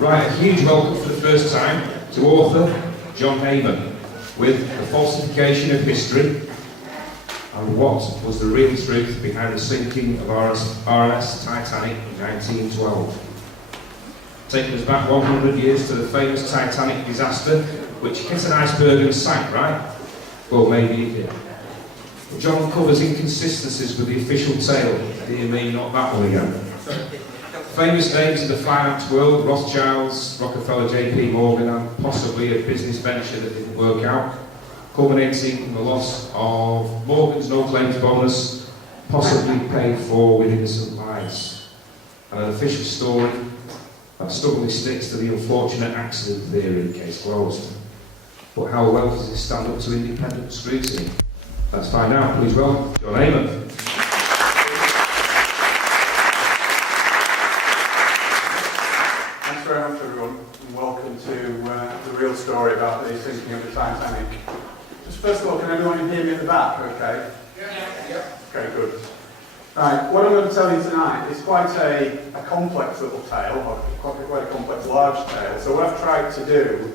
Right, a huge welcome for the first time to author John Heyman with The Falsification of History and What Was the Real Truth Behind the Sinking of RMS Titanic in 1912. Taking us back 100 years to the famous Titanic disaster, which hit an iceberg and sank, right? Well, maybe it did. John covers inconsistencies with the official tale. Dear me, not that one again. Famous names in the finance world: Rothschilds, Rockefeller, JP Morgan, and possibly a business venture that didn't work out, culminating in the loss of Morgan's no-claims bonus, possibly paid for with innocent lives. And an official story that stubbornly sticks to the unfortunate accident theory, case closed. But how well does it stand up to independent scrutiny? Let's find out. Please welcome John Heyman. Thanks very much, everyone, and welcome to the real story about the sinking of the Titanic. Just first of all, can everyone hear me at the back? Okay. Yeah. Okay, good. Right, what I'm going to tell you tonight is quite a complex little tale, or quite a complex large tale. So what I've tried to do,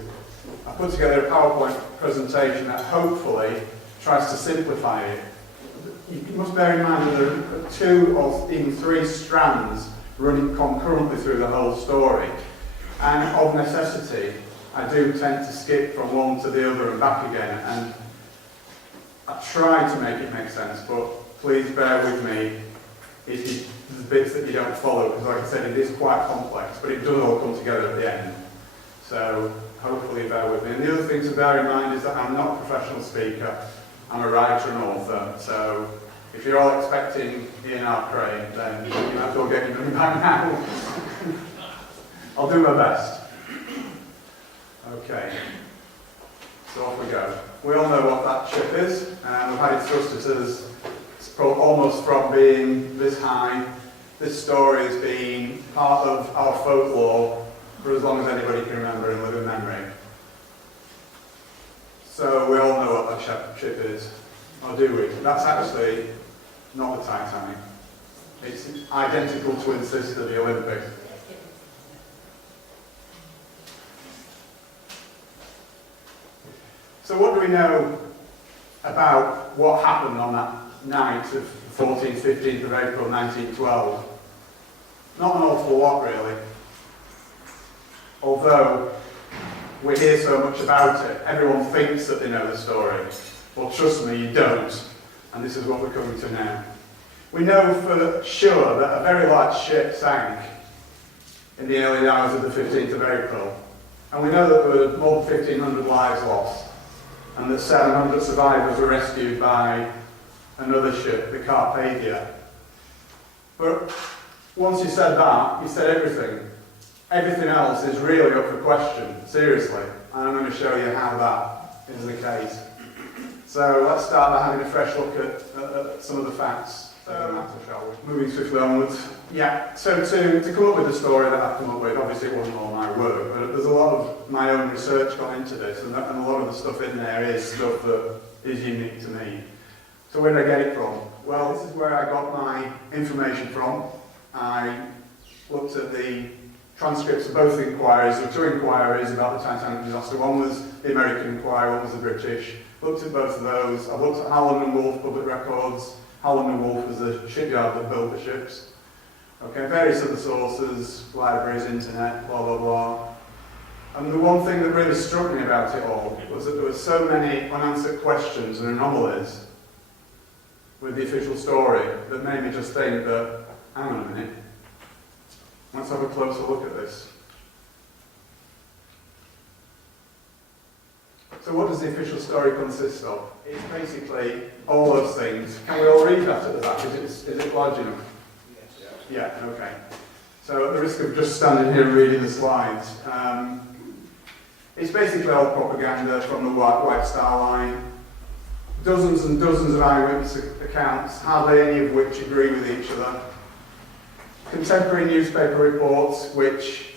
I've put together a PowerPoint presentation that hopefully tries to simplify it. You must bear in mind that there are 2 or even 3 strands running concurrently through the whole story. And of necessity, I do tend to skip from one to the other and back again. And I try to make it make sense, but please bear with me if there's bits that you don't follow, because like I said, it is quite complex, but it does all come together at the end. So hopefully bear with me. And the other thing to bear in mind is that I'm not a professional speaker. I'm a writer and author, so if you're all expecting Ian R. Crane, then you have to all get your money back now. I'll do my best. Okay, so off we go. We all know what that ship is, and we've had it thrust at us almost from being this high. This story has been part of our folklore for as long as anybody can remember in living memory. So we all know what that ship is, or do we? That's actually not the Titanic. It's identical twin sister, the Olympic. So what do we know about what happened on that night of 14th, 15th of April 1912? Not an awful lot, really. Although we hear so much about it, everyone thinks that they know the story. Well, trust me, you don't. And this is what we're coming to now. We know for sure that a very large ship sank in the early hours of the 15th of April. And we know that there were more than 1,500 lives lost, and that 700 survivors were rescued by another ship, the Carpathia. But once you said that, you said everything. Everything else is really up for question, seriously. And I'm going to show you how that is the case. So let's start by having a fresh look at some of the facts. Moving swiftly onwards. Yeah, so to come up with the story that I've come up with, obviously it wasn't all my work, but there's a lot of my own research gone into this, and a lot of the stuff in there is stuff that is unique to me. So where did I get it from? Well, this is where I got my information from. I looked at the transcripts of both inquiries. There were 2 inquiries about the Titanic disaster. One was the American inquiry, one was the British. Looked at both of those. I looked at Howland and Wolff public records. Howland and Wolff was the shipyard that built the ships. Okay, various other sources, libraries, internet, blah, blah, blah. And the one thing that really struck me about it all was that there were so many unanswered questions and anomalies with the official story that made me just think that, hang on a minute, let's have a closer look at this. So what does the official story consist of? It's basically all those things. Can we all read that at the back? Is it large enough? Yes. Yeah, okay. So at the risk of just standing here and reading the slides, it's basically all propaganda from the White Star Line. Dozens and dozens of eyewitness accounts, hardly any of which agree with each other. Contemporary newspaper reports, which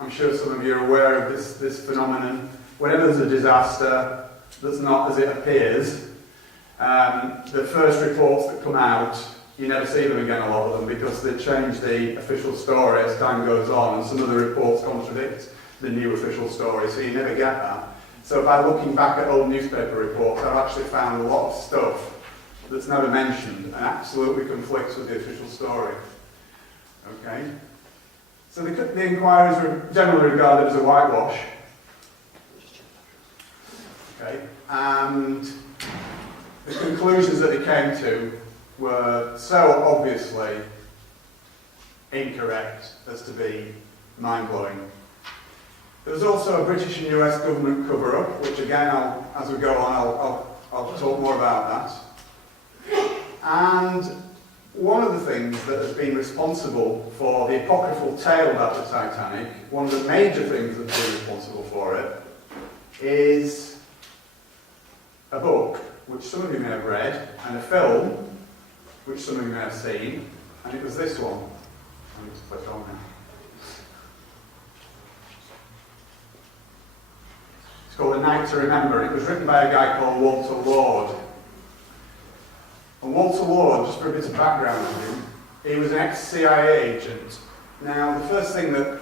I'm sure some of you are aware of this phenomenon. Whenever there's a disaster that's not as it appears, the first reports that come out you never see them again, a lot of them, because they change the official story as time goes on, and some of the reports contradict the new official story, so you never get that. So by looking back at old newspaper reports, I've actually found a lot of stuff that's never mentioned and absolutely conflicts with the official story. Okay? So the inquiries were generally regarded as a whitewash. Okay? And the conclusions that they came to were so obviously incorrect as to be mind-blowing. There was also a British and US government cover-up, which again, as we go on, I'll talk more about that. And one of the things that has been responsible for the apocryphal tale about the Titanic, one of the major things that's been responsible for it, is a book, which some of you may have read, and a film, which some of you may have seen, and it was this one. Let me just click on now. It's called A Night to Remember. It was written by a guy called Walter Lord. And Walter Lord, just for a bit of background on him, he was an ex-CIA agent. Now, the first thing that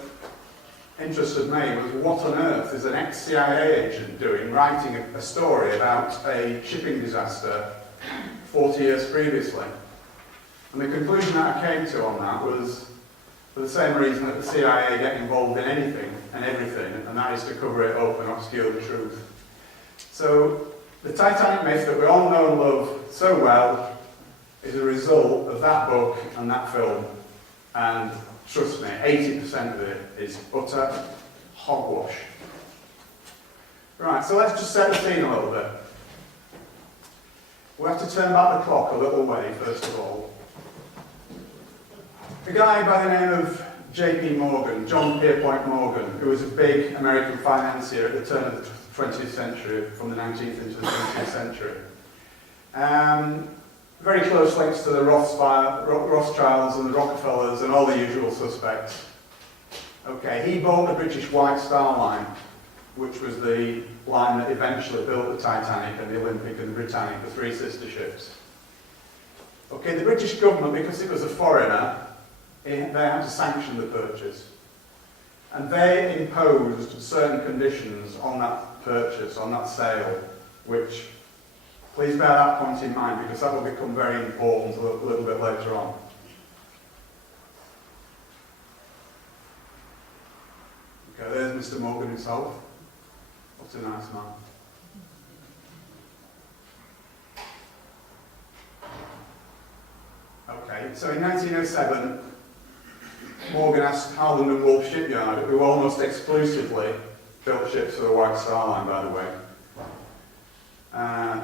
interested me was what on earth is an ex-CIA agent doing writing a story about a shipping disaster 40 years previously. And the conclusion that I came to on that was for the same reason that the CIA get involved in anything and everything, and that is to cover it up and obscure the truth. So the Titanic myth that we all know and love so well is a result of that book and that film. And trust me, 80% of it is utter hogwash. Right, so let's just set the scene a little bit. We have to turn back the clock a little way, first of all. A guy by the name of J.P. Morgan, John Pierpont Morgan, who was a big American financier at the turn of the 20th century, from the 19th into the 20th century. Very close links to the Rothschilds and the Rockefellers and all the usual suspects. Okay, he bought the British White Star Line, which was the line that eventually built the Titanic and the Olympic and the Britannic, the three sister ships. Okay, the British government, because it was a foreigner, they had to sanction the purchase. And they imposed certain conditions on that purchase, on that sale, which, please bear that point in mind, because that will become very important a little bit later on. Okay, there's Mr. Morgan himself. What a nice man. Okay, so in 1907, Morgan asked Harland and Wolff Shipyard, who almost exclusively built ships for the White Star Line, by the way,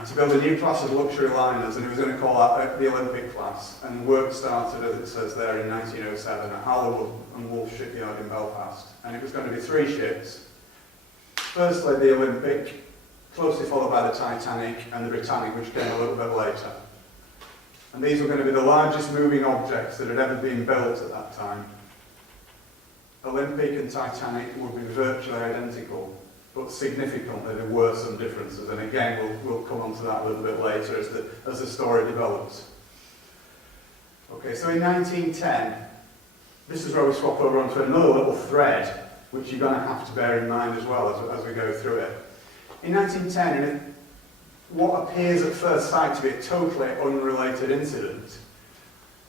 to build a new class of luxury liners, and he was going to call that the Olympic class. And work started, as it says there, in 1907 at Harland and Wolff Shipyard in Belfast. And it was going to be three ships. Firstly, the Olympic, closely followed by the Titanic and the Britannic, which came a little bit later. And these were going to be the largest moving objects that had ever been built at that time. Olympic and Titanic would be virtually identical, but significantly there were some differences, and again we'll come on to that a little bit later as the story develops. Okay, so in 1910, this is where we swap over onto another little thread, which you're going to have to bear in mind as well as we go through it. In 1910, in what appears at first sight to be a totally unrelated incident,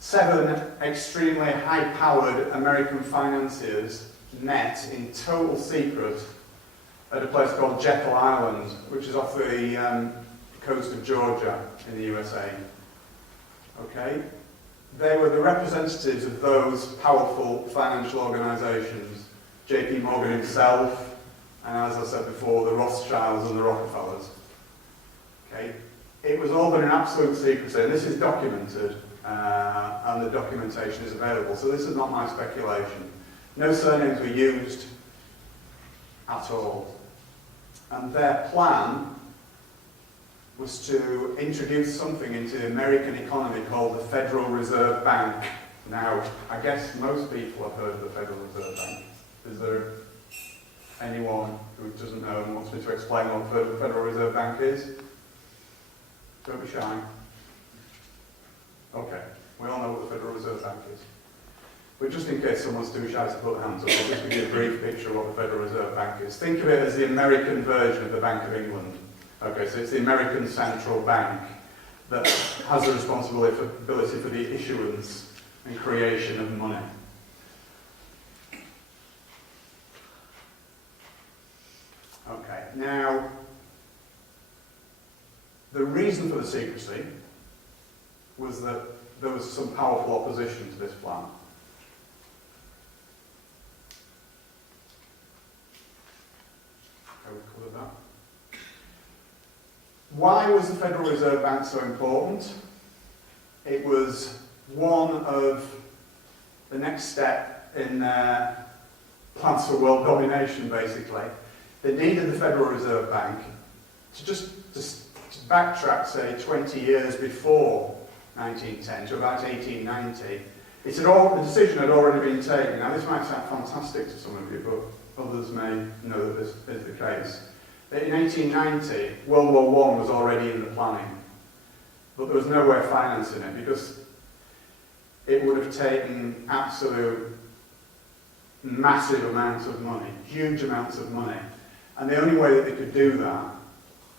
7 extremely high-powered American financiers met in total secret at a place called Jekyll Island, which is off the coast of Georgia in the USA. Okay? They were the representatives of those powerful financial organisations, J.P. Morgan himself, and as I said before, the Rothschilds and the Rockefellers. Okay? It was all done in absolute secrecy, and this is documented, and the documentation is available, so this is not my speculation. No surnames were used at all. And their plan was to introduce something into the American economy called the Federal Reserve Bank. Now, I guess most people have heard of the Federal Reserve Bank. Is there anyone who doesn't know and wants me to explain what the Federal Reserve Bank is? Don't be shy. Okay. We all know what the Federal Reserve Bank is. But just in case someone's too shy to put their hands up, I'll just give you a brief picture of what the Federal Reserve Bank is. Think of it as the American version of the Bank of England. Okay, so it's the American central bank that has the responsibility for the issuance and creation of money. Okay, now, the reason for the secrecy was that there was some powerful opposition to this plan. Okay, we've covered that. Why was the Federal Reserve Bank so important? It was one of the next step in their plans for world domination, basically. They needed the Federal Reserve Bank to just backtrack, say, 20 years before 1910 to about 1890. The decision had already been taken. Now, this might sound fantastic to some of you, but others may know that this is the case. In 1890, World War I was already in the planning, but there was no way of financing it because it would have taken absolute massive amounts of money, huge amounts of money. And the only way that they could do that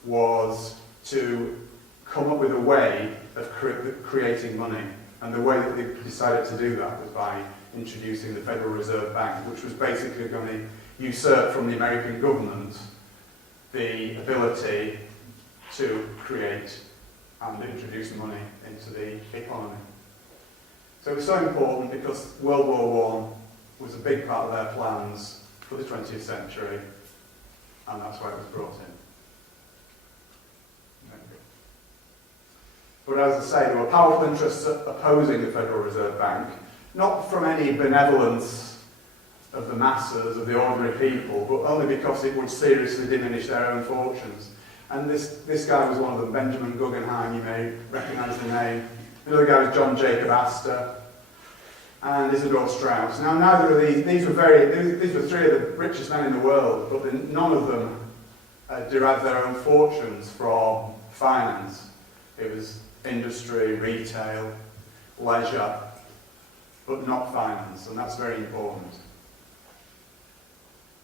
was to come up with a way of creating money. And the way that they decided to do that was by introducing the Federal Reserve Bank, which was basically going to usurp from the American government the ability to create and introduce money into the economy. So it was so important because World War I was a big part of their plans for the 20th century, and that's why it was brought in. But as I say, there were powerful interests opposing the Federal Reserve Bank, not from any benevolence of the masses, of the ordinary people, but only because it would seriously diminish their own fortunes. And this guy was one of them, Benjamin Guggenheim, you may recognise the name. Another guy was John Jacob Astor, and Isidor Straus. Now, neither of these were three of the richest men in the world, but none of them derived their own fortunes from finance. It was industry, retail, leisure, but not finance, and that's very important.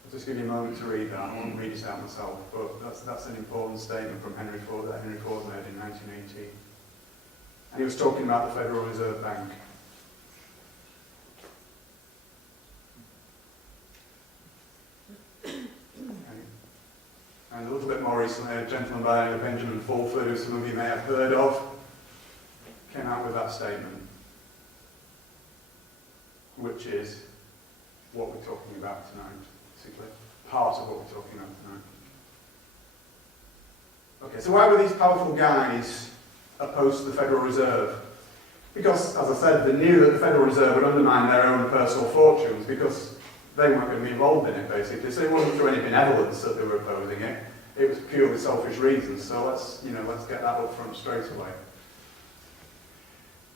I'll just give you a moment to read that. I won't read it out myself, but that's an important statement from Henry Ford that Henry Ford made in 1918. And he was talking about the Federal Reserve Bank. And a little bit more recently, a gentleman by the name of Benjamin Fulford, who some of you may have heard of, came out with that statement, which is what we're talking about tonight, basically. Part of what we're talking about tonight. Okay, so why were these powerful guys opposed to the Federal Reserve? Because, as I said, they knew that the Federal Reserve would undermine their own personal fortunes because they weren't going to be involved in it, basically. So it wasn't through any benevolence that they were opposing it. It was purely selfish reasons. So let's get that up front straight away.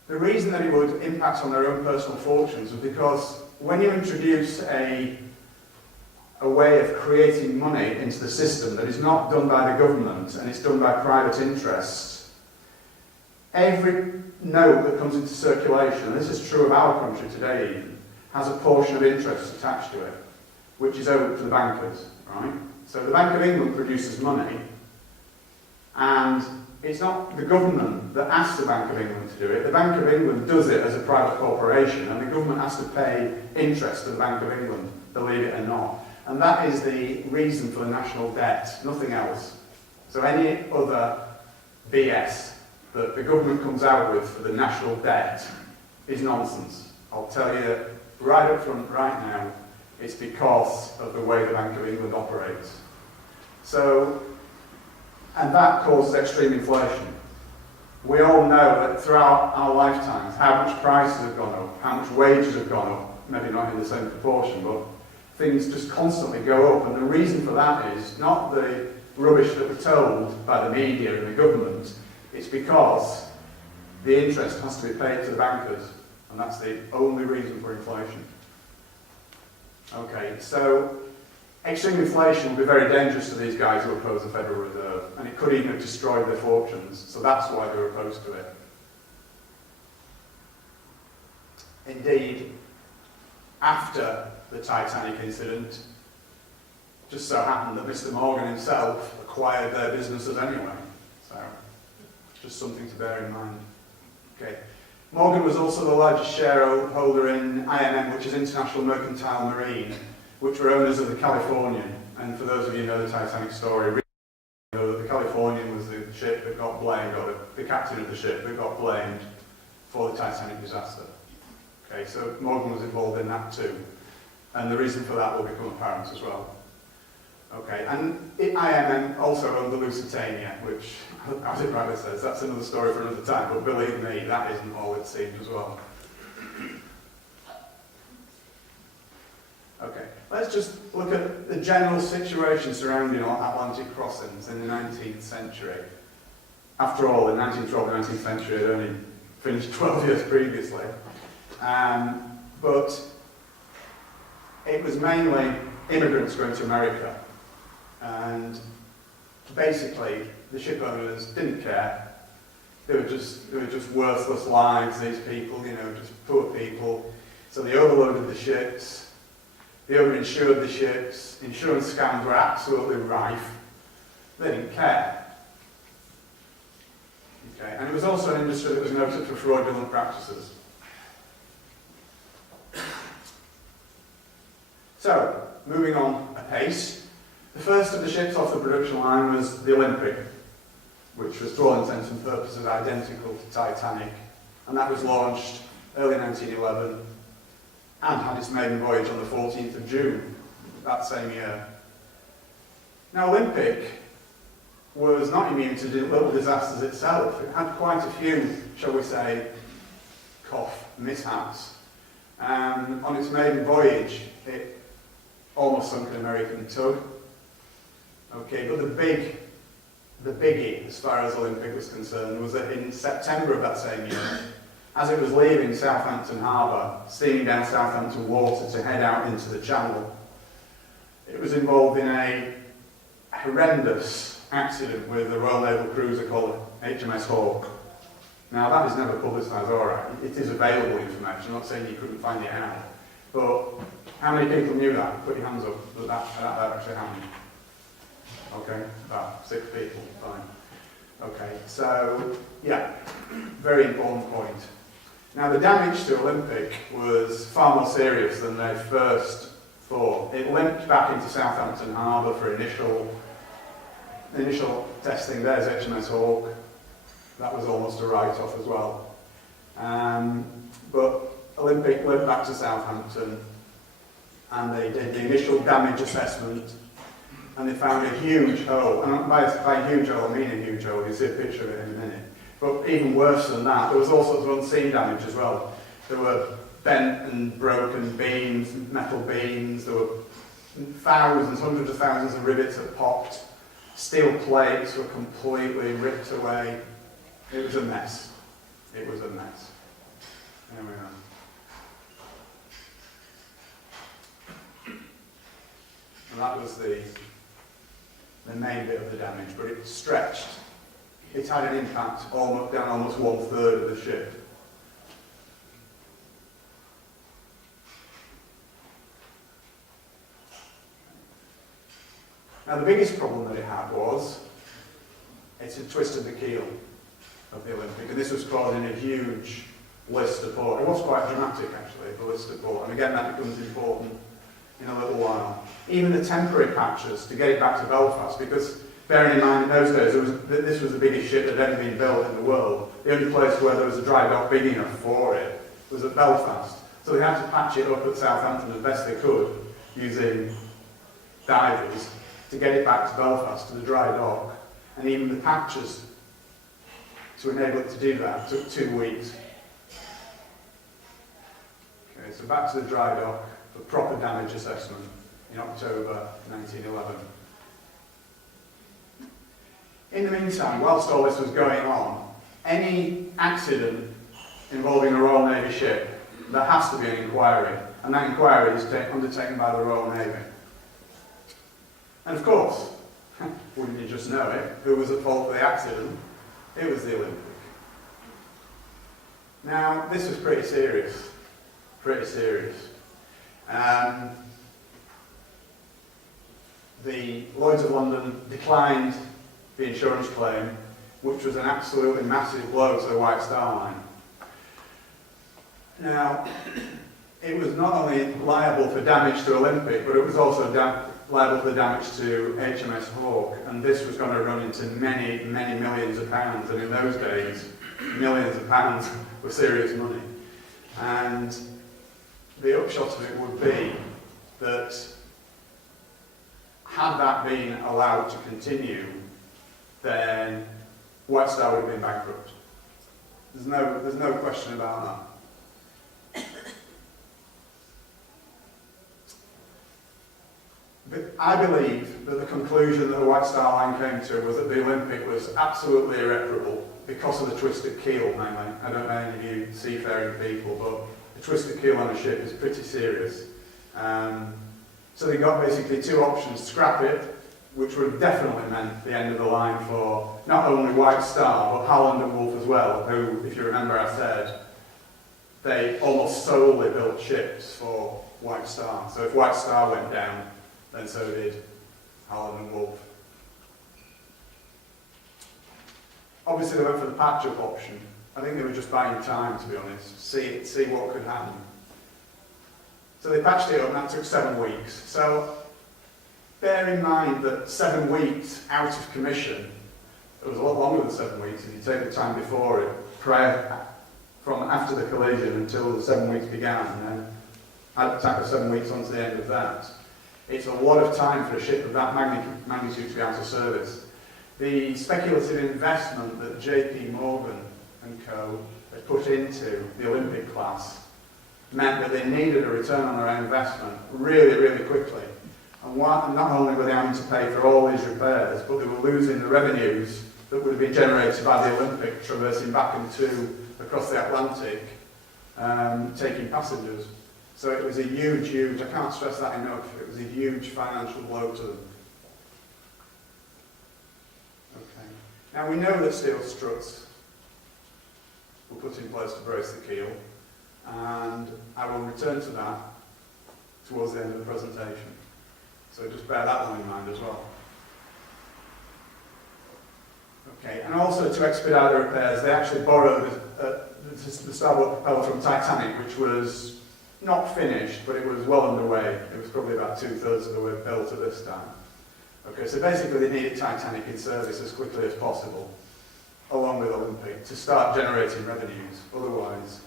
The reason that it would impact on their own personal fortunes was because when you introduce a way of creating money into the system that is not done by the government and it's done by private interests, every note that comes into circulation, and this is true of our country today even, has a portion of interest attached to it, which is owed to the bankers, right? So the Bank of England produces money, and it's not the government that asks the Bank of England to do it. The Bank of England does it as a private corporation, and the government has to pay interest to the Bank of England, believe it or not. And that is the reason for the national debt, nothing else. So any other BS that the government comes out with for the national debt is nonsense. I'll tell you right up front, right now, it's because of the way the Bank of England operates. So, and that causes extreme inflation. We all know that throughout our lifetimes, how much prices have gone up, how much wages have gone up, maybe not in the same proportion, but things just constantly go up. And the reason for that is not the rubbish that we're told by the media and the government, it's because the interest has to be paid to the bankers, and that's the only reason for inflation. Okay, so extreme inflation will be very dangerous to these guys who oppose the Federal Reserve, and it could even have destroyed their fortunes, so that's why they're opposed to it. Indeed, after the Titanic incident, just so happened that Mr. Morgan himself acquired their businesses anyway. So, just something to bear in mind. Okay. Morgan was also the largest shareholder in IMM, which is International Mercantile Marine, which were owners of the Californian. And for those of you who know the Titanic story, you know that the Californian was the ship that got blamed, or the captain of the ship that got blamed for the Titanic disaster. Okay, so Morgan was involved in that too. And the reason for that will become apparent as well. Okay, and IMM also owned the Lusitania, which, as it rightly says, that's another story for another time, but believe me, that isn't all it seemed as well. Okay, let's just look at the general situation surrounding Atlantic crossings in the 19th century. After all, in 1912, the 19th century had only finished 12 years previously. But it was mainly immigrants going to America. And basically, the ship owners didn't care. They were just worthless lives, these people, you know, just poor people. So they overloaded the ships, they overinsured the ships, insurance scams were absolutely rife. They didn't care. Okay, and it was also an industry that was noted for fraudulent practices. So, moving on apace. The first of the ships off the production line was the Olympic, which was, to all intents and purposes, identical to Titanic, and that was launched early 1911 and had its maiden voyage on the 14th of June that same year. Now, Olympic was not immune to little disasters itself. It had quite a few, shall we say, mishaps. On its maiden voyage, it almost sunk an American tug. Okay, but the biggie, as far as Olympic was concerned, was that in September of that same year, as it was leaving Southampton Harbour, steaming down Southampton water to head out into the Channel, it was involved in a horrendous accident with a Royal Naval cruiser called HMS Hawke. Now, that is never publicised, alright. It is available information. I'm not saying you couldn't find it out. But how many people knew that? Put your hands up that actually happened. Okay, about 6 people, fine. Okay, so, yeah, very important point. Now, the damage to Olympic was far more serious than they first thought. It limped back into Southampton Harbour for initial testing. There's HMS Hawke. That was almost a write-off as well. But Olympic went back to Southampton and they did the initial damage assessment and they found a huge hole. And by huge hole, I mean a huge hole. You'll see a picture of it in a minute. But even worse than that, there was all sorts of unseen damage as well. There were bent and broken beams, metal beams. There were thousands, hundreds of thousands of rivets that popped. Steel plates were completely ripped away. It was a mess. It was a mess. There we are. And that was the main bit of the damage, but it stretched. It had an impact down almost 1/3 of the ship. Now, the biggest problem that it had was it had twisted the keel of the Olympic, and this was causing a huge list of port. It was quite dramatic, actually, the list of port, and again, that becomes important in a little while. Even the temporary patches to get it back to Belfast, because bearing in mind in those days, this was the biggest ship that had ever been built in the world. The only place where there was a dry dock big enough for it was at Belfast. So they had to patch it up at Southampton as best they could, using divers, to get it back to Belfast, to the dry dock. And even the patches, to enable it to do that, took 2 weeks. Okay, so back to the dry dock for proper damage assessment in October 1911. In the meantime, whilst all this was going on, any accident involving a Royal Navy ship, there has to be an inquiry, and that inquiry is undertaken by the Royal Navy. And of course, wouldn't you just know it, who was at fault for the accident? It was the Olympic. Now, this was pretty serious. pretty serious. The Lloyd's of London declined the insurance claim, which was an absolutely massive blow to the White Star Line. Now, it was not only liable for damage to Olympic, but it was also liable for damage to HMS Hawke, and this was going to run into many, many millions of pounds, and in those days, millions of pounds were serious money. And the upshot of it would be that had that been allowed to continue, then White Star would have been bankrupt. There's no question about that. But I believe that the conclusion that the White Star Line came to was that the Olympic was absolutely irreparable because of the twisted keel, mainly. I don't know any of you seafaring people, but a twisted keel on a ship is pretty serious. So they got basically two options: scrap it, which would have definitely meant the end of the line for not only White Star, but Holland and Wolff as well, who, if you remember, I said, they almost solely built ships for White Star. So if White Star went down, then so did Holland and Wolff. Obviously they went for the patch-up option. I think they were just buying time, to be honest, see what could happen. So they patched it up, and that took 7 weeks. So bear in mind that 7 weeks out of commission, it was a lot longer than 7 weeks if you take the time before it, from after the collision until the 7 weeks began, and then add a tack of 7 weeks onto the end of that. It's a lot of time for a ship of that magnitude to be out of service. The speculative investment that JP Morgan and co. had put into the Olympic class meant that they needed a return on their investment really, really quickly. And not only were they having to pay for all these repairs, but they were losing the revenues that would have been generated by the Olympic traversing back and across the Atlantic, taking passengers. So it was a huge, I can't stress that enough, it was a huge financial blow to them. Okay. Now we know that steel struts were put in place to brace the keel, and I will return to that towards the end of the presentation. So just bear that one in mind as well. Okay, and also to expedite the repairs, they actually borrowed the starboard propeller from Titanic, which was not finished, but it was well underway. It was probably about 2/3 of the way built at this time. Okay, so basically they needed Titanic in service as quickly as possible, along with Olympic, to start generating revenues. Otherwise.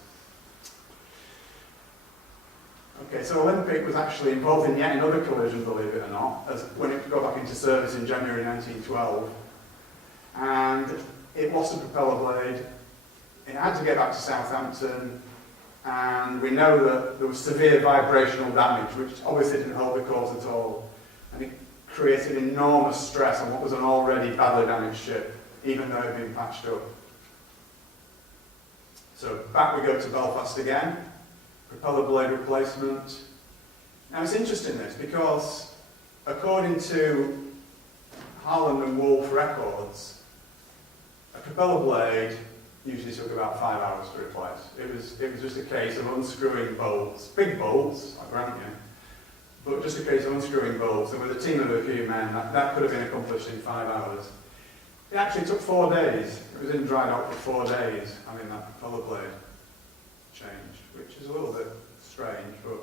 Okay, so Olympic was actually involved in yet another collision, believe it or not, when it got back into service in January 1912. And it lost a propeller blade. It had to get back to Southampton. And we know that there was severe vibrational damage, which obviously didn't help the cause at all. And it created enormous stress on what was an already badly damaged ship, even though it had been patched up. So back we go to Belfast again. Propeller blade replacement. Now it's interesting this, because according to Holland and Wolff records, a propeller blade usually took about 5 hours to replace. It was just a case of unscrewing bolts, big bolts, I grant you, but just a case of unscrewing bolts, and with a team of a few men, that could have been accomplished in 5 hours. It actually took 4 days. It was in dry dock for 4 days, having that propeller blade changed, which is a little bit strange, but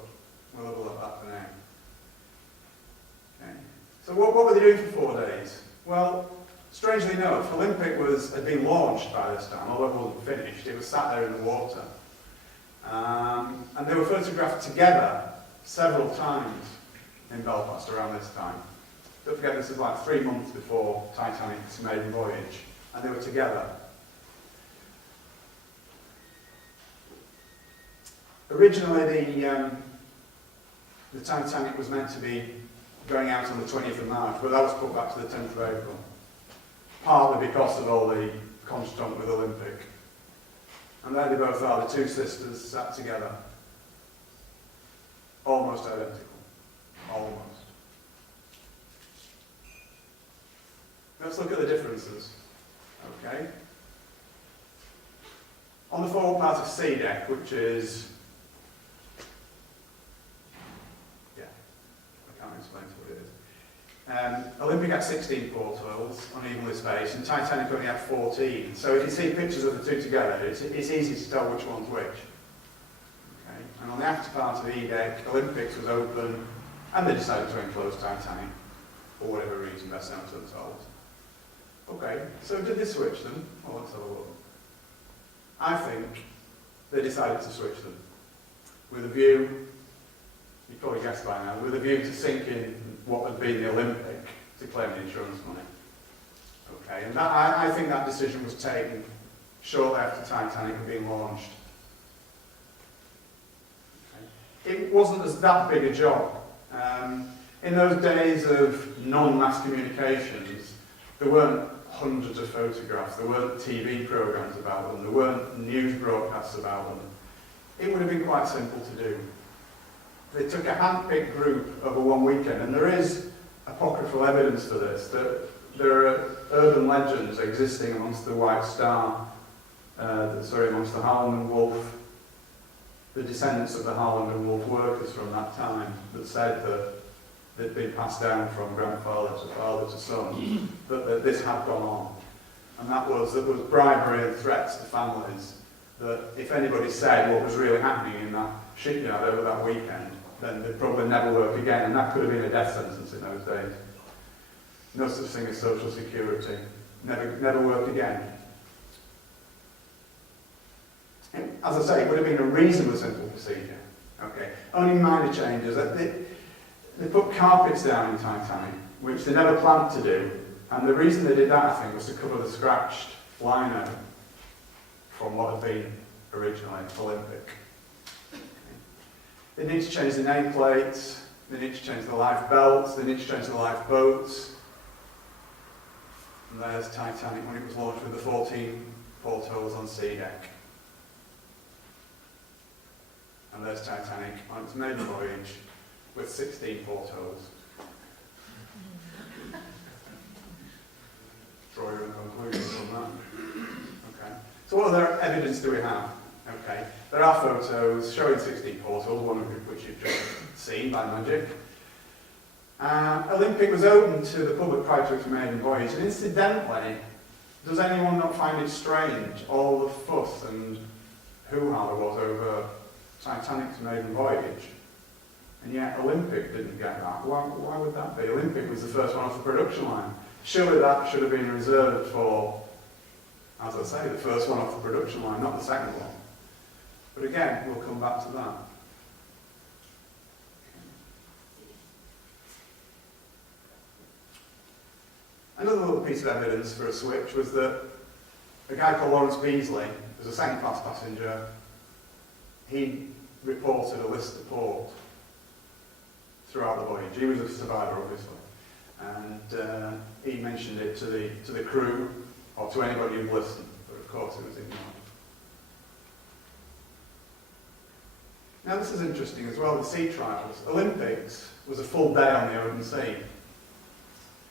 we'll have a look at that for now. Okay. So what were they doing for 4 days? Well, strangely enough, Olympic had been launched by this time, although it wasn't finished. It was sat there in the water. And they were photographed together several times in Belfast around this time. Don't forget, this is like 3 months before Titanic's maiden voyage, and they were together. Originally, the Titanic was meant to be going out on the 20th of March, but that was put back to the 10th of April. Partly because of all the contretemps with Olympic. And there they both are, the two sisters sat together. Almost identical. Almost. Let's look at the differences. Okay. On the forward part of C deck, which is Olympic had 16 portholes, unevenly spaced, and Titanic only had 14. So if you see pictures of the two together, it's easy to tell which one's which. Okay. And on the after part of the E-deck, Olympic's was open, and they decided to enclose Titanic, for whatever reason, best known to themselves. Okay, so did they switch them? Well, let's have a look. I think they decided to switch them, with a view, you probably guessed by now, with a view to sinking what had been the Olympic to claim the insurance money. Okay, and that, I think that decision was taken shortly after Titanic had been launched. Okay. It wasn't as that big a job. In those days of non-mass communications, there weren't hundreds of photographs, there weren't TV programmes about them, there weren't news broadcasts about them. It would have been quite simple to do. They took a hand-picked group over one weekend, and there is apocryphal evidence for this, that there are urban legends existing amongst the White Star, amongst the Harland and Wolff, the descendants of the Harland and Wolff workers from that time, that said that they'd been passed down from grandfather to father to son, that this had gone on. And that was bribery and threats to families, that if anybody said what was really happening in that shipyard over that weekend, then they'd probably never work again, and that could have been a death sentence in those days. No such thing as social security. Never work again. And as I say, it would have been a reasonably simple procedure. Okay. Only minor changes. They put carpets down in Titanic, which they never planned to do, and the reason they did that, I think, was to cover the scratched liner from what had been originally Olympic. They need to change the nameplates, they need to change the life belts, they need to change the lifeboats. And there's Titanic when it was launched with the 14 portholes on sea deck. And there's Titanic on its maiden voyage with 16 portholes. Draw your own conclusions from that. Okay. So what other evidence do we have? Okay. There are photos showing 16 portholes, one of which you've just seen by magic. Olympic was open to the public prior to its maiden voyage, and incidentally, does anyone not find it strange, all the fuss and hoo-ha there was over Titanic's maiden voyage? And yet Olympic didn't get that. Why would that be? Olympic was the first one off the production line. Surely that should have been reserved for, as I say, the first one off the production line, not the second one. But again, we'll come back to that. Another little piece of evidence for a switch was that a guy called Lawrence Beasley, who was a second-class passenger, he reported a list of port throughout the voyage. He was a survivor, obviously, and he mentioned it to the crew or to anybody who'd listened, but of course it was ignored. Now this is interesting as well, the sea trials. Olympics was a full day on the open sea,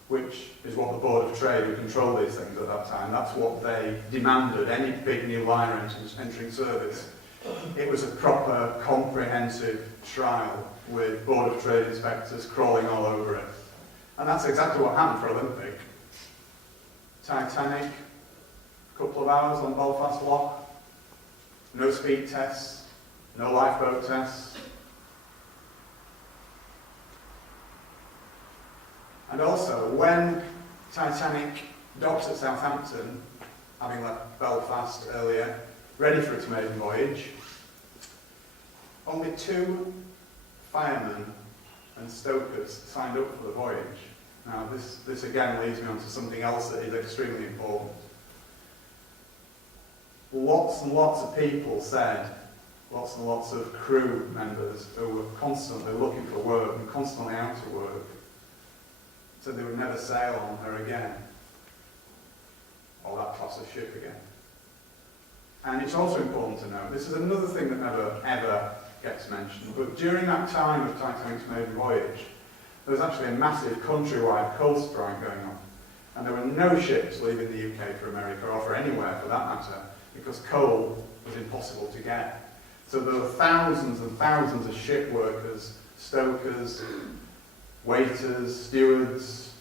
which is what the Board of Trade, who controlled these things at that time, that's what they demanded, any big new liner entering service. It was a proper, comprehensive trial with Board of Trade inspectors crawling all over it. And that's exactly what happened for Olympic. Titanic, a couple of hours on Belfast Lock, no speed tests, no lifeboat tests. And also, when Titanic docked at Southampton, having left Belfast earlier, ready for its maiden voyage, only 2 firemen and stokers signed up for the voyage. Now, this again leads me on to something else that is extremely important. Lots and lots of people said, lots and lots of crew members who were constantly looking for work and constantly out of work, said they would never sail on her again, or that class of ship again. And it's also important to note, this is another thing that never ever gets mentioned, but during that time of Titanic's maiden voyage, there was actually a massive countrywide coal strike going on. And there were no ships leaving the UK for America, or for anywhere for that matter, because coal was impossible to get. So there were thousands and thousands of ship workers, stokers, waiters, stewards,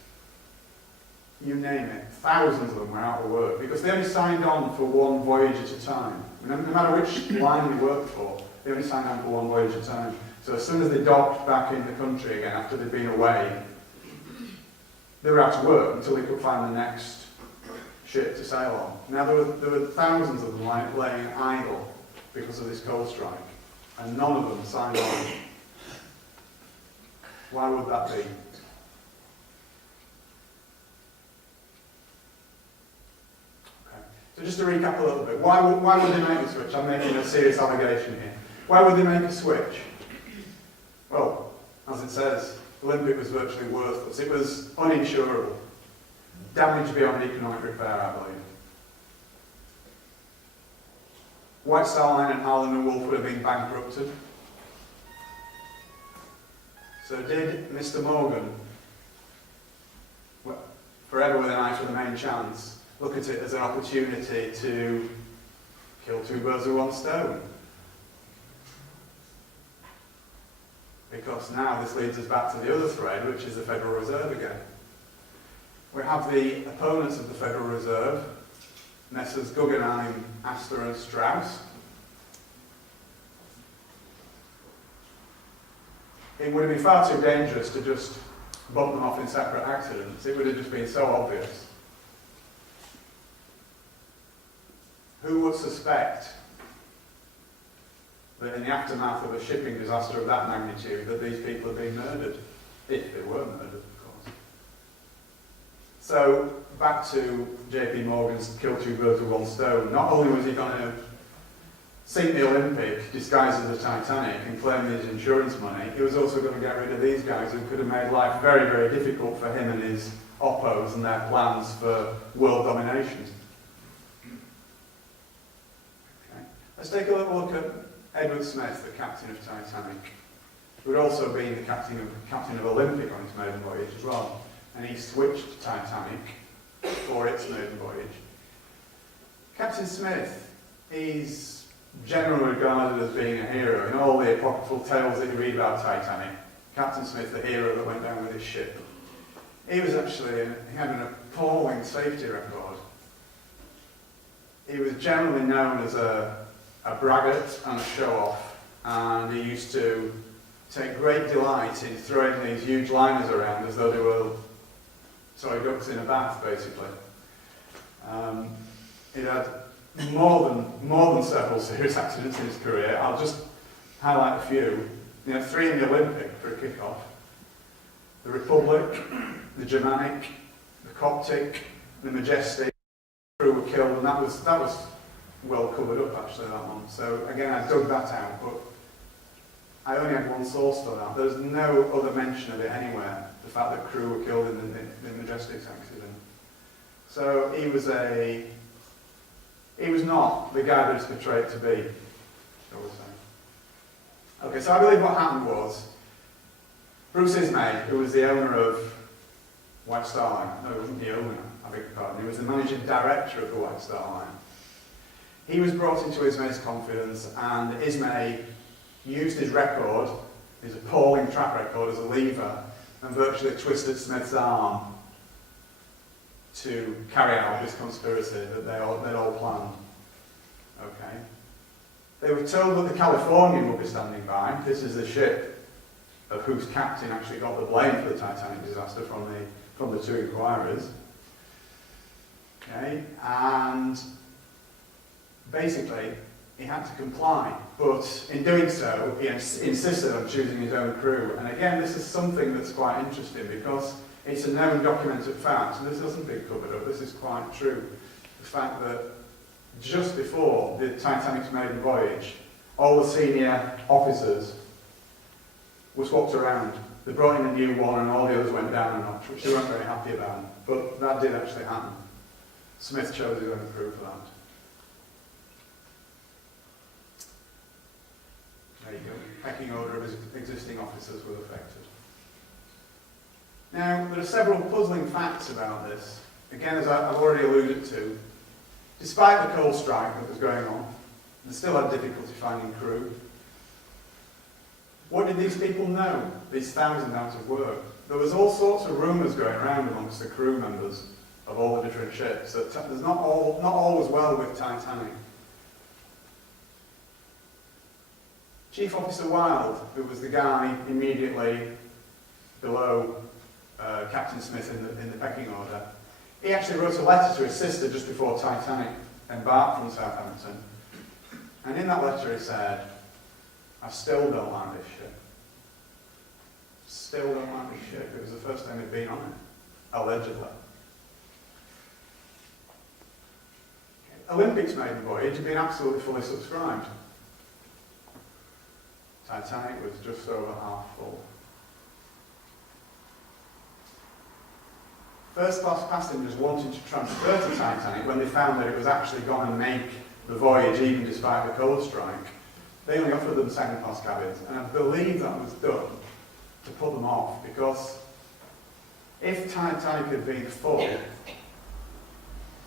you name it, thousands of them were out of work because they only signed on for one voyage at a time. No matter which line they worked for, they only signed on for one voyage at a time. So as soon as they docked back in the country again after they'd been away, they were out of work until they could find the next ship to sail on. Now there were thousands of them laying idle because of this coal strike, and none of them signed on. Why would that be? Okay. So just to recap a little bit, why would they make a switch? I'm making a serious allegation here. Why would they make a switch? Well, as it says, the Olympic was virtually worthless. It was uninsurable. Damage beyond economic repair, I believe. White Star Line and Harland and Wolff would have been bankrupted. So did Mr. Morgan, forever with an eye for the main chance, look at it as an opportunity to kill two birds with one stone? Because now this leads us back to the other thread, which is the Federal Reserve again. We have the opponents of the Federal Reserve, Messrs. Guggenheim, Astor and Strauss. It would have been far too dangerous to just bump them off in separate accidents. It would have just been so obvious. Who would suspect that in the aftermath of a shipping disaster of that magnitude that these people have been murdered? If they were murdered, of course. So, back to JP Morgan's kill two birds with one stone. Not only was he going to sink the Olympic disguised as a Titanic and claim his insurance money, he was also going to get rid of these guys who could have made life very, very difficult for him and his oppos and their plans for world domination. Okay. Let's take a little look at Edward Smith, the captain of Titanic, who had also been the captain of Olympic on his maiden voyage as well. And he switched to Titanic for its maiden voyage. Captain Smith is generally regarded as being a hero. In all the apocryphal tales that you read about Titanic, Captain Smith, the hero that went down with his ship. He had an appalling safety record. He was generally known as a braggart and a show-off, and he used to take great delight in throwing these huge liners around as though they were ducks in a bath, basically. He had more than several serious accidents in his career. I'll just highlight a few. You know, 3 in the Olympic for a kick-off. The Republic, the Germanic, the Coptic, the Majestic. The crew were killed, and that was well covered up actually, that one. So again, I dug that out, but I only had one source for that. There's no other mention of it anywhere, the fact that crew were killed in the Majestic's accident. So he was not the guy that he's portrayed to be, shall we say. Okay, so I believe what happened was, Bruce Ismay, who was the owner of White Star Line, no, he wasn't the owner, I beg your pardon, he was the managing director of the White Star Line. He was brought into Ismay's confidence, and Ismay used his record, his appalling track record as a lever, and virtually twisted Smith's arm to carry out this conspiracy that they'd all planned. Okay. They were told that the Californian would be standing by. This is the ship of whose captain actually got the blame for the Titanic disaster from the two inquirers. Okay, and basically he had to comply, but in doing so he insisted on choosing his own crew. And again, this is something that's quite interesting because it's a known documented fact, and this hasn't been covered up, this is quite true. The fact that just before the Titanic's maiden voyage, all the senior officers were swapped around. They brought in a new one and all the others went down a notch, which they weren't very happy about. But that did actually happen. Smith chose his own crew for that. There you go. Pecking order of his existing officers was affected. Now, there are several puzzling facts about this. Again, as I've already alluded to, despite the coal strike that was going on, they still had difficulty finding crew. What did these people know, these thousands out of work? There was all sorts of rumours going around amongst the crew members of all the different ships. That there's not all was well with Titanic. Chief Officer Wilde, who was the guy immediately below Captain Smith in the pecking order, he actually wrote a letter to his sister just before Titanic embarked from Southampton. And in that letter he said, "I still don't like this ship. Still don't like this ship." It was the first time he'd been on it, allegedly. Olympics maiden voyage had been absolutely fully subscribed. Titanic was just over half full. First class passengers wanting to transfer to Titanic, when they found that it was actually going to make the voyage even despite the coal strike, they only offered them second class cabins, and I believe that was done to put them off, because if Titanic had been full,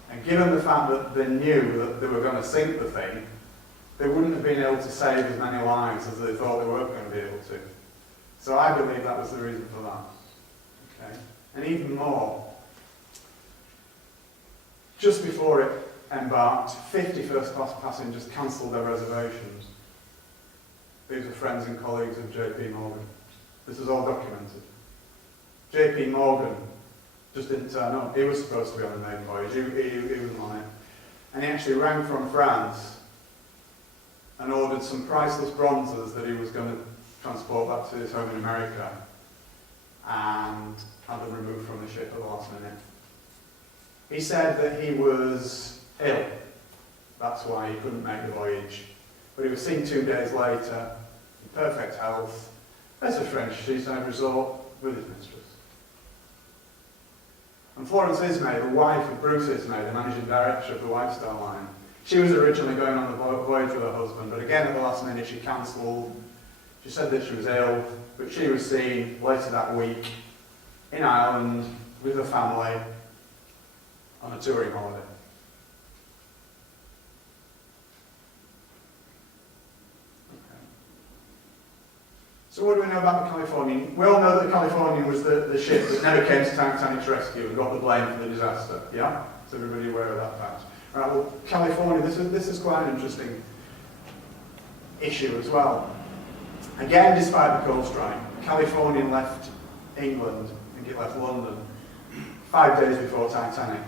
and given the fact that they knew that they were going to sink the thing, they wouldn't have been able to save as many lives as they thought they were going to be able to. So I believe that was the reason for that. Okay? And even more, just before it embarked, 50 first-class passengers cancelled their reservations. These were friends and colleagues of J.P. Morgan. This is all documented. J.P. Morgan just didn't turn up. He was supposed to be on the maiden voyage. He wasn't on it. And he actually rang from France and ordered some priceless bronzes that he was going to transport back to his home in America and had them removed from the ship at the last minute. He said that he was ill. That's why he couldn't make the voyage. But he was seen 2 days later, in perfect health, at a French seaside resort with his mistress. And Florence Ismay, the wife of Bruce Ismay, the managing director of the White Star Line, she was originally going on the voyage with her husband, but again at the last minute she cancelled. She said that she was ill, but she was seen later that week in Ireland with her family on a touring holiday. So what do we know about the Californian? We all know that the Californian was the ship that never came to Titanic's rescue and got the blame for the disaster. Yeah? Is everybody aware of that fact? Right, well, California, this is quite an interesting issue as well. Again, despite the coal strike, Californian left England, I think it left London, 5 days before Titanic.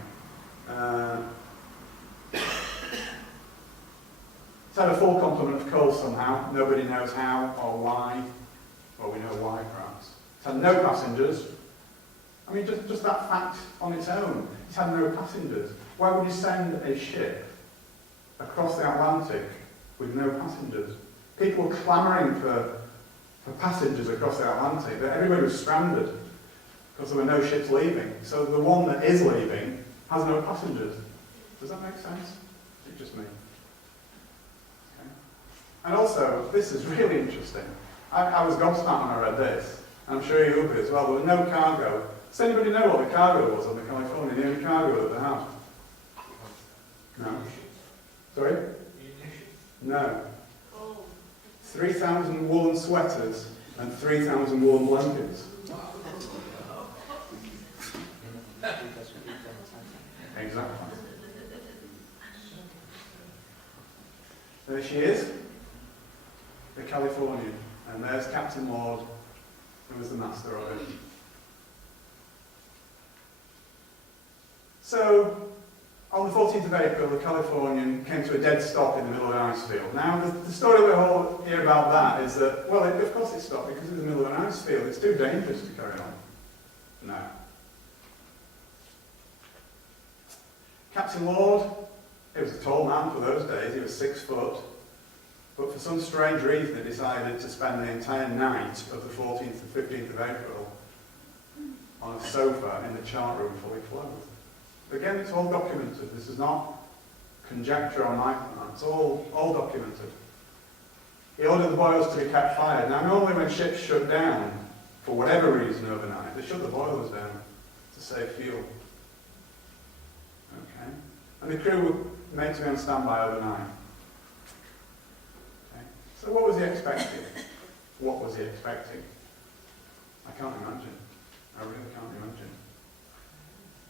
It's had a full complement of coal somehow. Nobody knows how or why. Well, we know why, perhaps. It's had no passengers. I mean, just that fact on its own. It's had no passengers. Why would you send a ship across the Atlantic with no passengers? People were clamouring for passengers across the Atlantic, but everybody was stranded because there were no ships leaving. So the one that is leaving has no passengers. Does that make sense? Is it just me? Okay. And also, this is really interesting. I was gobsmacked when I read this. I'm sure you will be as well. There was no cargo. Does anybody know what the cargo was on the California? The only cargo that they had? No. Sorry? No. 3,000 woolen sweaters and 3,000 woolen blankets. Exactly. There she is, the Californian, and there's Captain Lord, who was the master of it. So, on the 14th of April, the Californian came to a dead stop in the middle of an ice field. Now, the story we all hear about that is that, well, of course it stopped because it was in the middle of an ice field. It's too dangerous to carry on. No. Captain Lord, he was a tall man for those days. He was 6 foot. But for some strange reason, he decided to spend the entire night of the 14th and 15th of April on a sofa in the chart room fully clothed. Again, it's all documented. This is not conjecture on my part. It's all documented. He ordered the boilers to be kept fired. Now, normally when ships shut down, for whatever reason overnight, they shut the boilers down to save fuel. Okay? And the crew were made to be on standby overnight. Okay? So what was he expecting? What was he expecting? I can't imagine. I really can't imagine.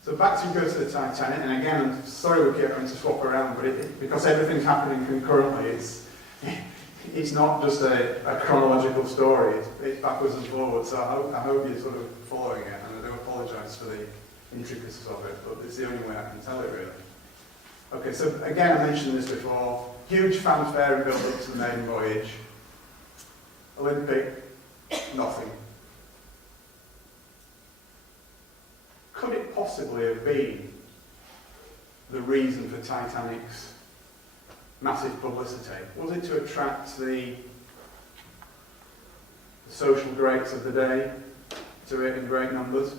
So back to go to the Titanic, and again, I'm sorry we keep having to swap around, but because everything's happening concurrently, it's not just a chronological story, it's backwards and forwards, so I hope you're sort of following it, and I do apologise for the intricacies of it, but it's the only way I can tell it really. Okay, so again, I mentioned this before, huge fanfare and build-up to the maiden voyage. Olympic, nothing. Could it possibly have been the reason for Titanic's massive publicity? Was it to attract the social greats of the day to it in great numbers,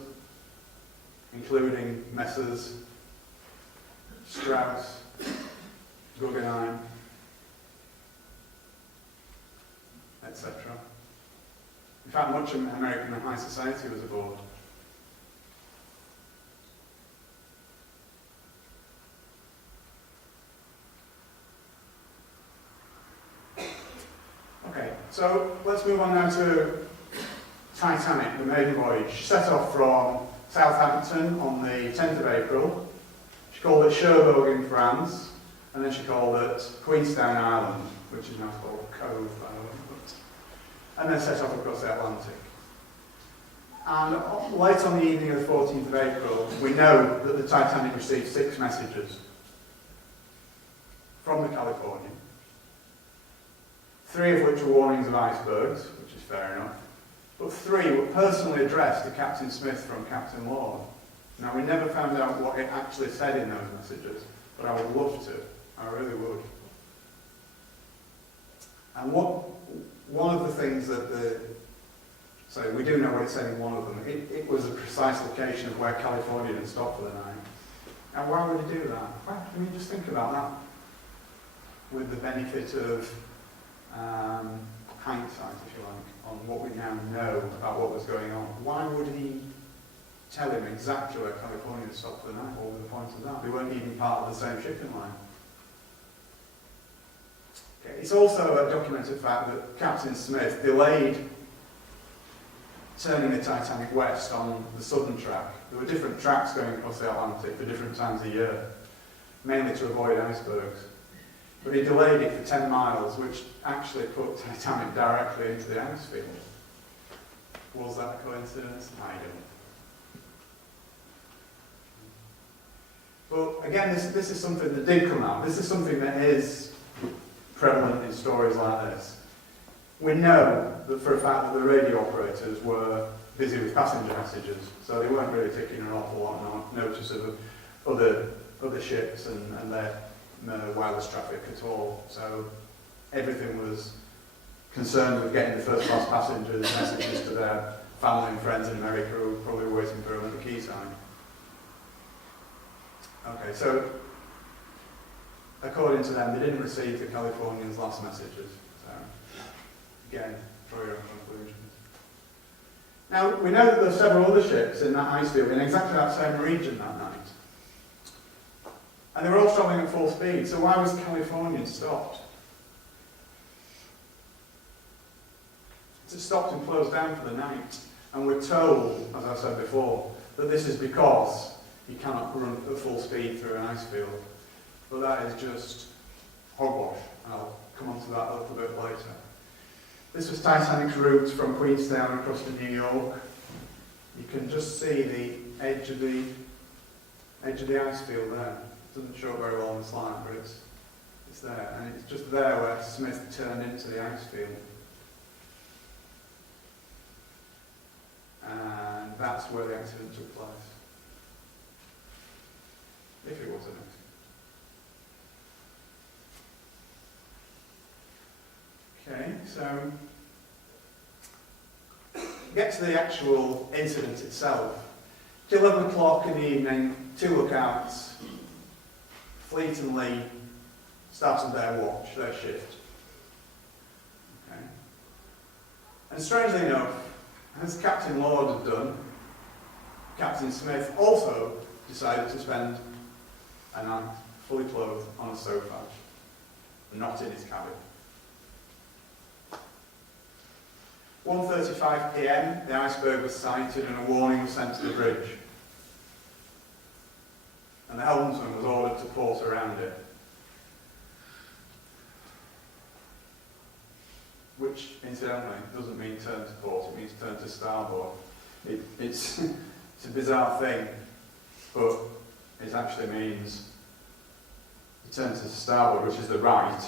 including Messrs. Strauss, Guggenheim, etc.? In fact, much of American high society was aboard. Okay, so let's move on now to Titanic, the maiden voyage. She set off from Southampton on the 10th of April. She called it Cherbourg in France, and then she called it Queenstown Island, which is now called Cove Island, and then set off across the Atlantic. And late on the evening of the 14th of April, we know that the Titanic received 6 messages from the Californian, 3 of which were warnings of icebergs, which is fair enough, but 3 were personally addressed to Captain Smith from Captain Lord. Now, we never found out what it actually said in those messages, but I would love to. I really would. And one of the things that so we do know what it said in one of them. It was a precise location of where California had stopped for the night. And why would it do that? Well, I mean, just think about that. With the benefit of hindsight, if you like, on what we now know about what was going on. Why would he tell him exactly where California had stopped for the night? What was the point of that? They weren't even part of the same shipping line. Okay. It's also a documented fact that Captain Smith delayed turning the Titanic west on the southern track. There were different tracks going across the Atlantic for different times of year, mainly to avoid icebergs. But he delayed it for 10 miles, which actually put Titanic directly into the ice field. Was that a coincidence? I don't. But again, this is something that did come out. This is something that is prevalent in stories like this. We know that for a fact that the radio operators were busy with passenger messages, so they weren't really taking an awful lot of notice of other ships and their wireless traffic at all. So everything was concerned with getting the first class passengers messages to their family and friends in America who were probably waiting for them at the quayside. Okay, so according to them, they didn't receive the Californians' last messages. So again, draw your own conclusions. Now, we know that there are several other ships in that ice field in exactly that same region that night. And they were all travelling at full speed, so why was the Californian stopped? It stopped and closed down for the night. And we're told, as I said before, that this is because you cannot run at full speed through an ice field. But that is just hogwash, and I'll come on to that a little bit later. This was Titanic's route from Queenstown across to New York. You can just see the edge of the ice field there. It doesn't show very well on the slide, but it's there. And it's just there where Smith turned into the ice field. And that's where the accident took place. If it was an accident. Okay, so get to the actual incident itself. It's 11 o'clock in the evening, 2 lookouts, Fleet and Lee started their watch, their shift. Okay. And strangely enough, as Captain Lord had done, Captain Smith also decided to spend a night fully clothed on a sofa, not in his cabin. 1:35 p.m, the iceberg was sighted and a warning was sent to the bridge. and the helmsman was ordered to port around it. Which, incidentally, doesn't mean turn to port, it means turn to starboard. It's a bizarre thing, but it actually means you turn to starboard, which is the right,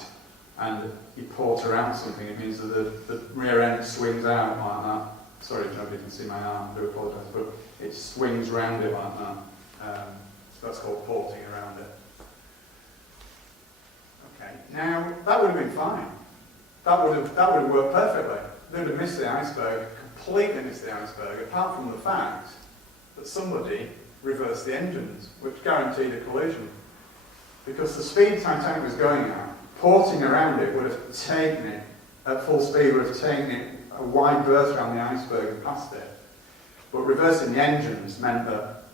and you port around something. It means that the rear end swings out like that. Sorry, nobody can see my arm, I do apologise, but it swings round it like that. So that's called porting around it. Okay, now that would have been fine. That would have worked perfectly. They would have missed the iceberg, completely missed the iceberg, apart from the fact that somebody reversed the engines, which guaranteed a collision. Because the speed Titanic was going at, porting around it would have taken it, at full speed, would have taken it a wide berth around the iceberg and past it. But reversing the engines meant that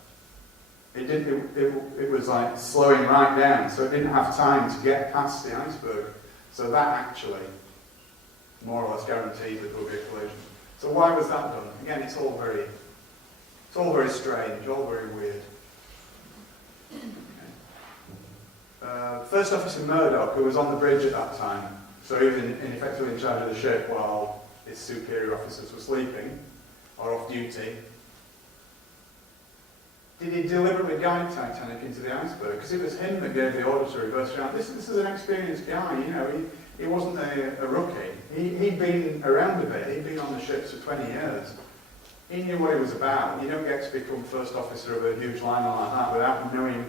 it was like slowing right down, so it didn't have time to get past the iceberg. So that actually more or less guaranteed that there would be a collision. So why was that done? Again, it's all very strange, all very weird. Okay. First Officer Murdoch, who was on the bridge at that time, so he was effectively in charge of the ship while his superior officers were sleeping or off duty. Did he deliberately guide Titanic into the iceberg? Because it was him that gave the order to reverse around. This is an experienced guy, you know. He wasn't a rookie. He'd been around a bit. He'd been on the ships for 20 years. He knew what he was about. You don't get to become first officer of a huge liner like that without knowing,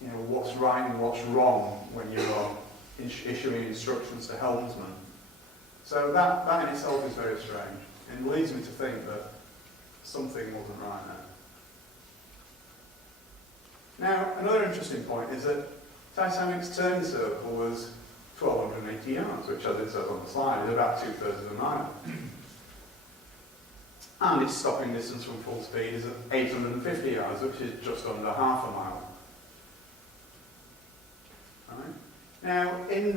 you know, what's right and what's wrong when you're issuing instructions to helmsmen. So that in itself is very strange. And it leads me to think that something wasn't right there. Now, another interesting point is that Titanic's turn circle was 1,280 yards, which, as it says on the slide, is about 2/3 of a mile. And its stopping distance from full speed is at 850 yards, which is just under half a mile. Right? Now, in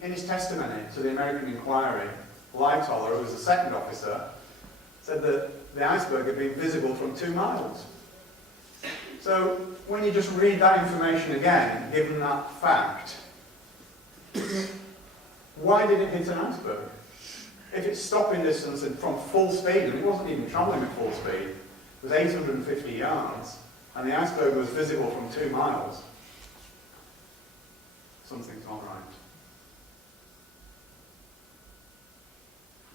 his testimony to the American inquiry, Lightoller, who was the second officer, said that the iceberg had been visible from 2 miles. So, when you just read that information again, given that fact, why did it hit an iceberg? If its stopping distance from full speed, and it wasn't even travelling at full speed, was 850 yards, and the iceberg was visible from 2 miles, something's not right.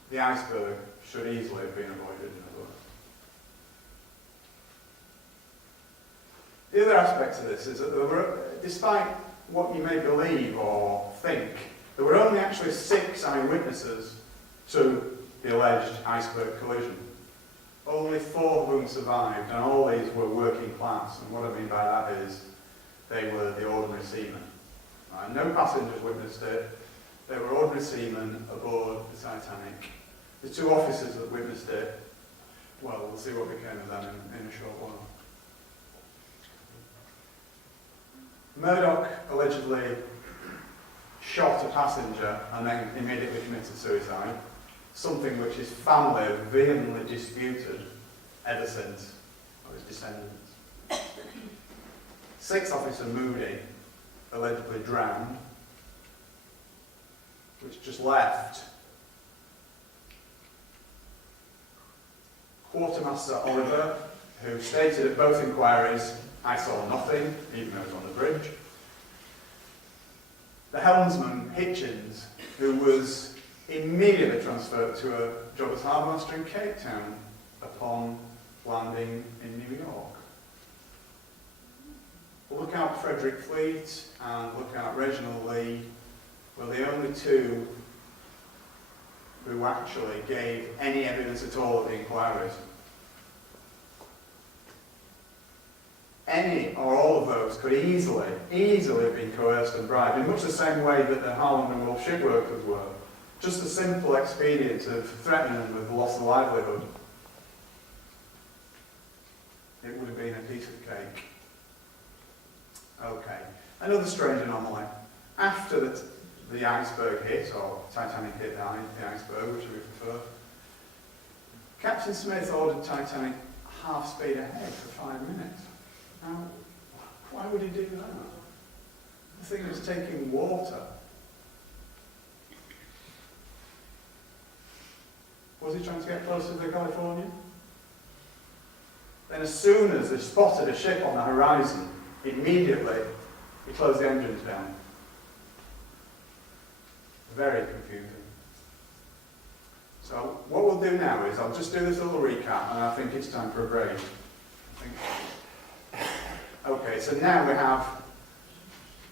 The iceberg should easily have been avoided as well. The other aspect of this is that there were, despite what you may believe or think, there were only actually 6 eyewitnesses to the alleged iceberg collision. Only 4 of whom survived, and all these were working class. And what I mean by that is they were the ordinary seamen. No passengers witnessed it. They were ordinary seamen aboard the Titanic. The 2 officers that witnessed it, well, we'll see what became of them in a short while. Murdoch allegedly shot a passenger and then immediately committed suicide, something which his family have vehemently disputed ever since, or his descendants. 6th Officer Moody allegedly drowned, which just left Quartermaster Oliver, who stated at both inquiries, "I saw nothing," even though he was on the bridge. The helmsman, Hitchens, who was immediately transferred to a job as harbour master in Cape Town upon landing in New York. Lookout Frederick Fleet and Lookout Reginald Lee were the only 2 who actually gave any evidence at all at the inquiries. Any or all of those could easily have been coerced and bribed, in much the same way that the Harland and Wolff shipworkers were. Just the simple expedient of threatening them with the loss of livelihood. It would have been a piece of cake. Okay, another strange anomaly. After the iceberg hit, or Titanic hit the iceberg, which we prefer, Captain Smith ordered Titanic half speed ahead for 5 minutes. Why would he do that? The thing was taking water. Was he trying to get closer to the Californian? Then as soon as they spotted a ship on the horizon, immediately he closed the engines down. Very confusing. So what we'll do now is I'll just do this little recap and I think it's time for a break. Okay, so now we have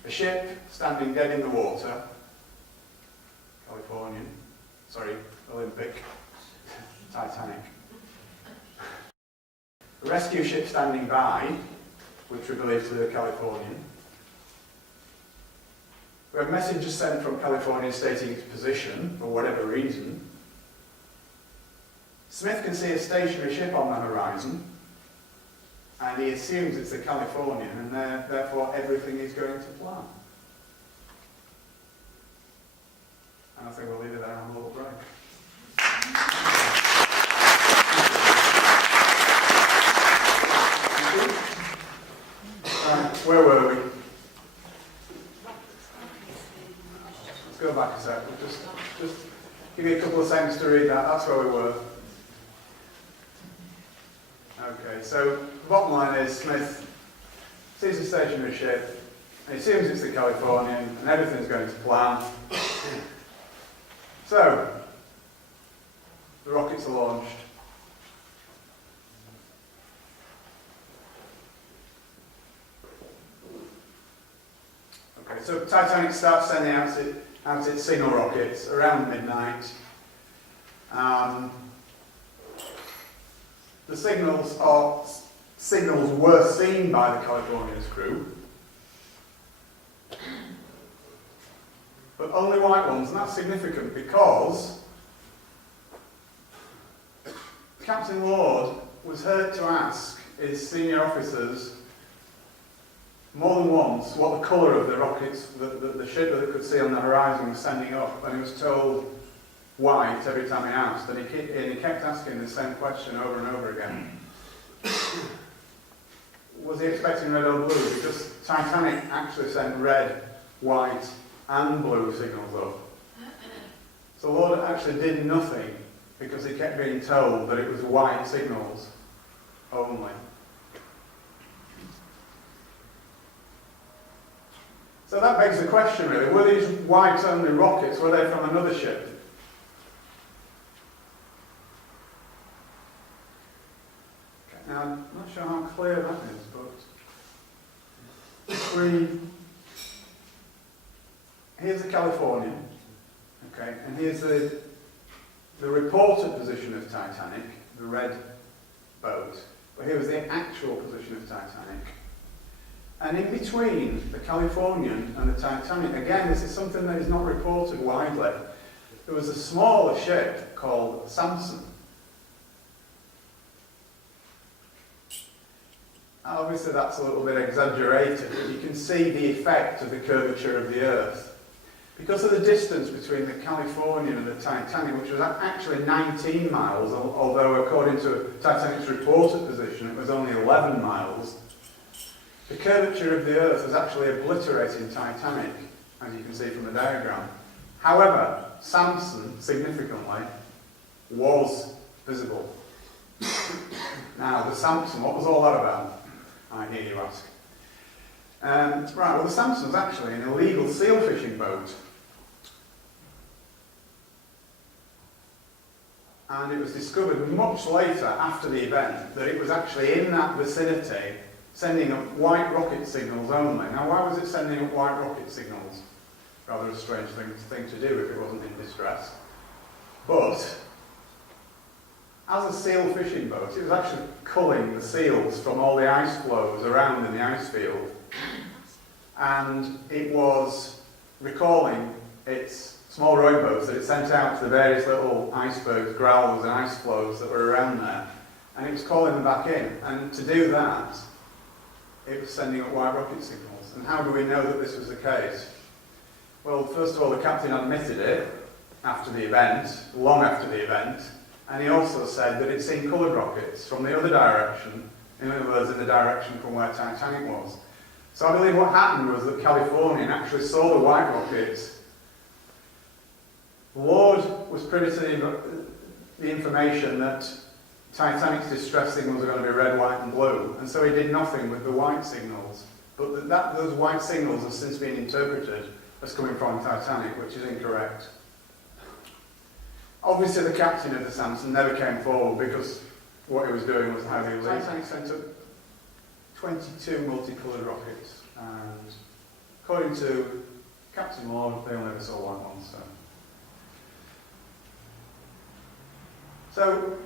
a ship standing dead in the water, Californian, sorry, Olympic, Titanic. A rescue ship standing by, which we believe to be the Californian. We have messages sent from California stating its position, for whatever reason. Smith can see a stationary ship on the horizon, and he assumes it's the Californian, and therefore everything is going to plan. And I think we'll leave it there on a little break. Right, where were we? Let's go back a sec. We'll just give you a couple of seconds to read that. That's where we were. Okay, so the bottom line is Smith sees a stationary ship, and he assumes it's the Californian, and everything's going to plan. So, the rockets are launched. Okay, so Titanic starts sending out its signal rockets around midnight. The signals were seen by the Californian's crew, but only white ones, and that's significant because Captain Lord was heard to ask his senior officers more than once what the colour of the rockets, the ship that they could see on the horizon was sending up, and he was told white every time he asked, and he kept asking the same question over and over again. Was he expecting red or blue? Because Titanic actually sent red, white and blue signals up. So Lord actually did nothing because he kept being told that it was white signals only. So that begs the question really, were these white only rockets, were they from another ship? Now, I'm not sure how clear that is, but here's the Californian, okay, and here's the reported position of Titanic, the red boat, but here was the actual position of Titanic. And in between the Californian and the Titanic, again, this is something that is not reported widely, there was a smaller ship called Samson. Obviously that's a little bit exaggerated, but you can see the effect of the curvature of the Earth. Because of the distance between the Californian and the Titanic, which was actually 19 miles, although according to Titanic's reported position it was only 11 miles, the curvature of the Earth was actually obliterating Titanic, as you can see from the diagram. However, Samson, significantly, was visible. Now, the Samson, what was all that about? I hear you ask. Right, well the Samson was actually an illegal seal fishing boat. And it was discovered much later, after the event, that it was actually in that vicinity sending up white rocket signals only. Now why was it sending up white rocket signals? Rather a strange thing to do if it wasn't in distress. But as a seal fishing boat, it was actually culling the seals from all the ice flows around in the ice field. And it was recalling its small rowboats that it sent out to the various little icebergs, growlers and ice flows that were around there. And it was calling them back in. And to do that, it was sending up white rocket signals. And how do we know that this was the case? Well, first of all, the captain admitted it after the event, long after the event. And he also said that he'd seen coloured rockets from the other direction In other words, in the direction from where Titanic was. So I believe what happened was that Californian actually saw the white rockets. The Lord was privy to the information that Titanic's distress signals are going to be red, white and blue, and so he did nothing with the white signals. But those white signals have since been interpreted as coming from Titanic, which is incorrect. Obviously the captain of the Samson never came forward because what he was doing was highly illegal. Titanic sent up 22 multicoloured rockets, and according to Captain Lord, they only ever saw white ones. So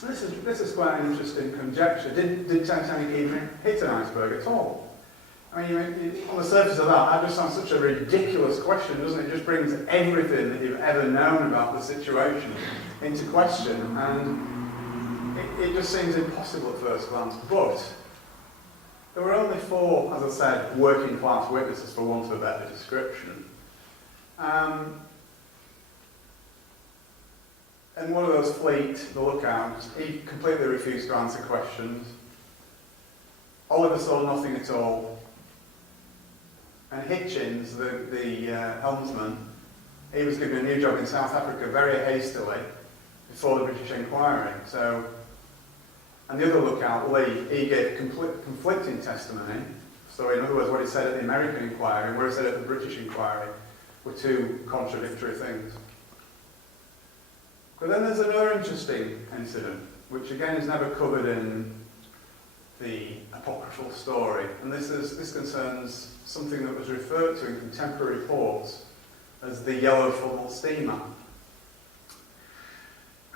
this is quite an interesting conjecture. Did Titanic even hit an iceberg at all? I mean, on the surface of that just sounds such a ridiculous question, doesn't it? It just brings everything that you've ever known about the situation into question, and it just seems impossible at first glance. But there were only 4, as I said, working class witnesses, for want of a better description. And one of those fleet, the lookout, he completely refused to answer questions. Oliver saw nothing at all. And Hitchens, the helmsman, he was given a new job in South Africa very hastily before the British inquiry. So, and the other lookout, Lee, he gave conflicting testimony. So in other words, what he said at the American inquiry and what he said at the British inquiry were 2 contradictory things. But then there's another interesting incident, which again is never covered in the apocryphal story, and this concerns something that was referred to in contemporary reports as the yellow funnel steamer.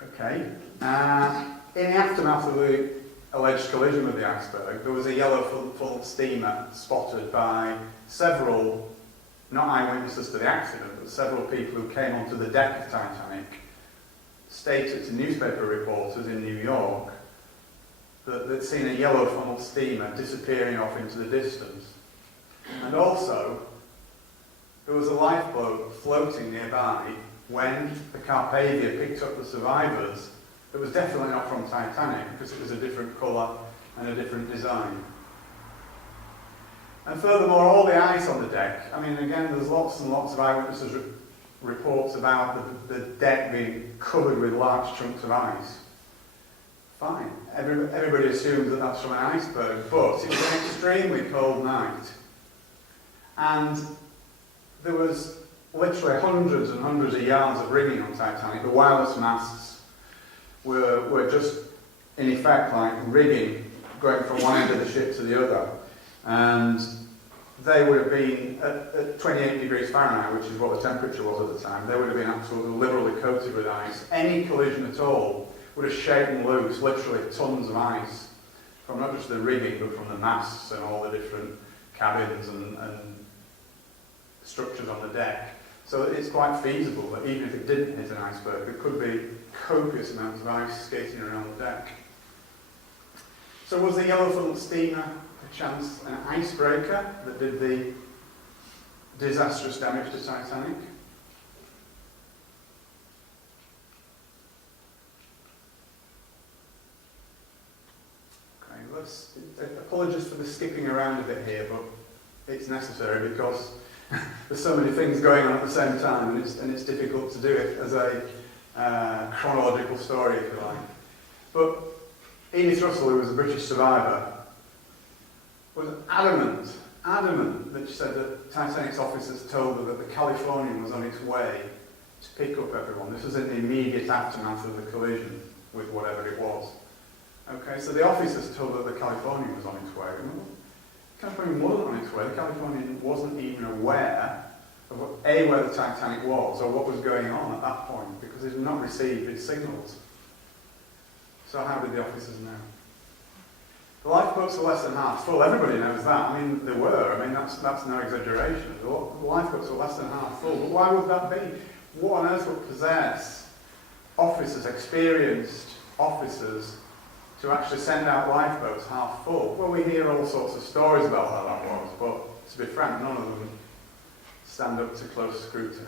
Okay, in the aftermath of the alleged collision with the iceberg, there was a yellow funnel steamer spotted by several, not eyewitnesses to the accident, but several people who came onto the deck of Titanic, stated to newspaper reporters in New York that they'd seen a yellow funnel steamer disappearing off into the distance. And also, there was a lifeboat floating nearby when the Carpathia picked up the survivors. It was definitely not from Titanic because it was a different colour and a different design. And furthermore, all the ice on the deck, I mean, again, there's lots and lots of eyewitnesses reports about the deck being covered with large chunks of ice. Fine. Everybody assumes that that's from an iceberg, but it was an extremely cold night. And there was literally hundreds and hundreds of yards of rigging on Titanic. The wireless masts were just, in effect, like rigging going from one end of the ship to the other. And they would have been, at 28 degrees Fahrenheit, which is what the temperature was at the time, they would have been absolutely liberally coated with ice. Any collision at all would have shaken loose literally tons of ice from not just the rigging but from the masts and all the different cabins and structures on the deck. So it's quite feasible that even if it didn't hit an iceberg, there could be copious amounts of ice skating around the deck. So was the yellow funnel steamer perchance an icebreaker that did the disastrous damage to Titanic? Apologies for the skipping around a bit here, but it's necessary because there's so many things going on at the same time, and it's difficult to do it as a chronological story, if you like. But Edith Russell, who was a British survivor, was adamant that she said that Titanic's officers told her that the Californian was on its way to pick up everyone. This was in the immediate aftermath of the collision with whatever it was. Okay, so the officers told her the Californian was on its way. The Californian wasn't on its way. The Californian wasn't even aware of where the Titanic was or what was going on at that point because it had not received its signals. So how did the officers know? The lifeboats were less than half full. Everybody knows that. I mean, they were. I mean, that's no exaggeration. The lifeboats were less than half full. But why would that be? What on earth would possess officers, experienced officers, to actually send out lifeboats half full? Well, we hear all sorts of stories about how that was, but to be frank, none of them stand up to close scrutiny.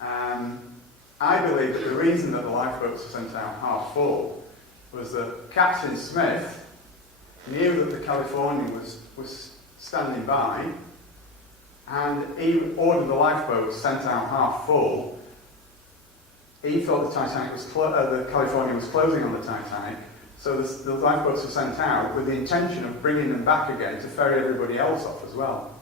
I believe that the reason that the lifeboats were sent out half full was that Captain Smith knew that the California was standing by, and he ordered the lifeboats sent out half full. He thought the California was closing on the Titanic, so the lifeboats were sent out with the intention of bringing them back again to ferry everybody else off as well.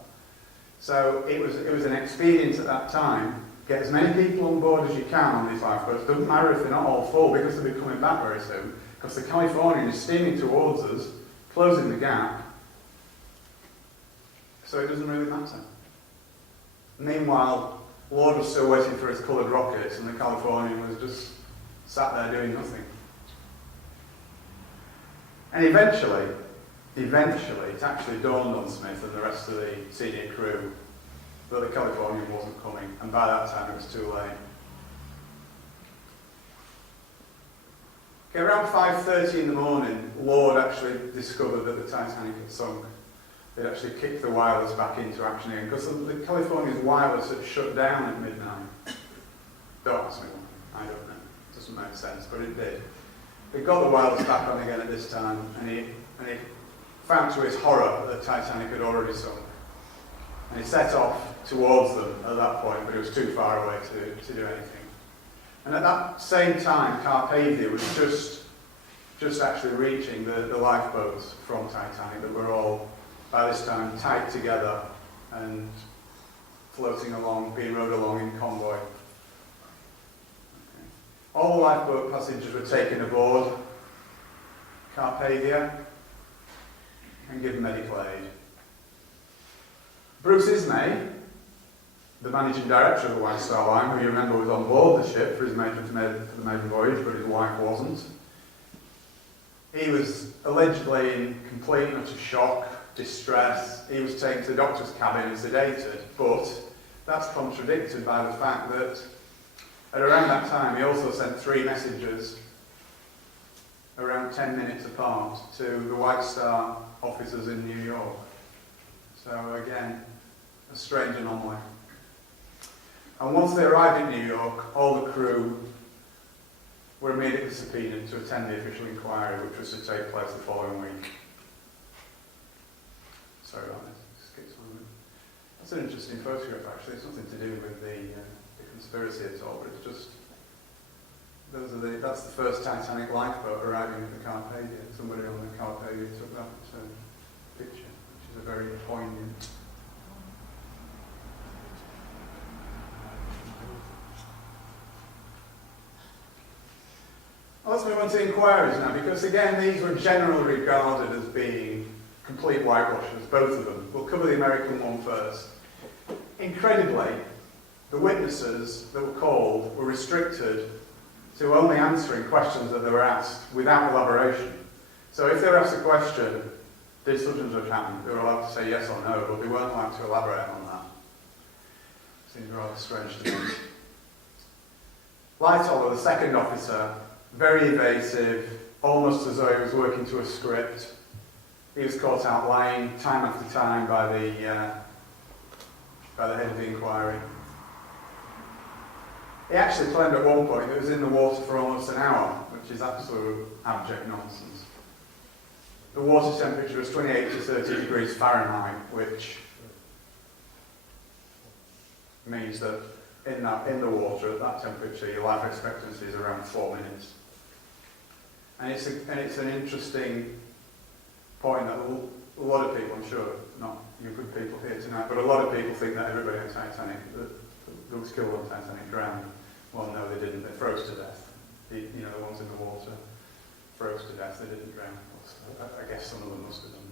So it was an expedient at that time. Get as many people on board as you can on these lifeboats. Doesn't matter if they're not all full, because they'll be coming back very soon. Because the Californian is steaming towards us, closing the gap. So it doesn't really matter. Meanwhile, Lord was still waiting for his coloured rockets, and the Californian was just sat there doing nothing. And eventually, it actually dawned on Smith and the rest of the senior crew that the Californian wasn't coming, and by that time it was too late. Okay, around 5:30 in the morning, Lord actually discovered that the Titanic had sunk. They'd actually kicked the wireless back into action again, because the California's wireless had shut down at midnight. Don't ask me why, I don't know. It doesn't make sense, but it did. They got the wireless back on again at this time, and he found to his horror that the Titanic had already sunk. And he set off towards them at that point, but it was too far away to do anything. And at that same time, Carpathia was just actually reaching the lifeboats from Titanic that were all, by this time, tied together and floating along, being rowed along in convoy. Okay. All the lifeboat passengers were taken aboard Carpathia and given medical aid. Bruce Ismay, the managing director of the White Star Line, who you remember was on board the ship for the maiden voyage, but his wife wasn't. He was allegedly in complete and utter shock, distress. He was taken to the doctor's cabin and sedated, but that's contradicted by the fact that at around that time he also sent 3 messages around 10 minutes apart to the White Star officers in New York. So again, a strange anomaly. And once they arrived in New York, all the crew were immediately subpoenaed to attend the official inquiry, which was to take place the following week. Sorry about this. That's an interesting photograph, actually. It's nothing to do with the conspiracy at all, but it's just that's the first Titanic lifeboat arriving at the Carpathia. Somebody on the Carpathia took that picture, which is a very poignant. Let's move on to inquiries now, because again, these were generally regarded as being complete whitewashers, both of them. We'll cover the American one first. Incredibly, the witnesses that were called were restricted to only answering questions that they were asked without elaboration. So if they were asked a question, did such and such happen, they were allowed to say yes or no, but they weren't allowed to elaborate on that. Seems rather strange to me. Lightoller, the second officer, very evasive, almost as though he was working to a script. He was caught out lying time after time by the head of the inquiry. He actually claimed at one point that he was in the water for almost an hour, which is absolute abject nonsense. The water temperature was 28 to 30 degrees Fahrenheit, which means that in the water at that temperature, your life expectancy is around 4 minutes. And it's an interesting point that a lot of people, I'm sure, not you good people here tonight, but a lot of people think that everybody on Titanic, that was killed on Titanic, drowned. Well, no, they didn't. They froze to death. The ones in the water froze to death. They didn't drown. I guess some of them must have done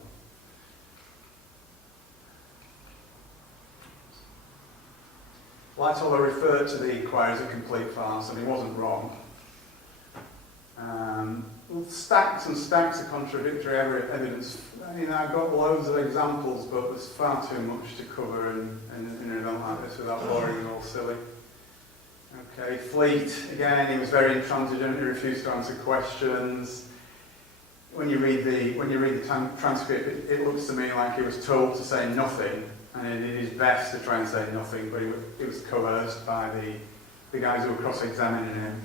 that. Lightoller referred to the inquiry as a complete farce, and he wasn't wrong. Stacks and stacks of contradictory evidence. I've got loads of examples, but there's far too much to cover in an event like this without boring and all silly. Okay, Fleet, again, he was very intransigent, he refused to answer questions. When you read the transcript, it looks to me like he was told to say nothing, and he did his best to try and say nothing, but he was coerced by the guys who were cross-examining him.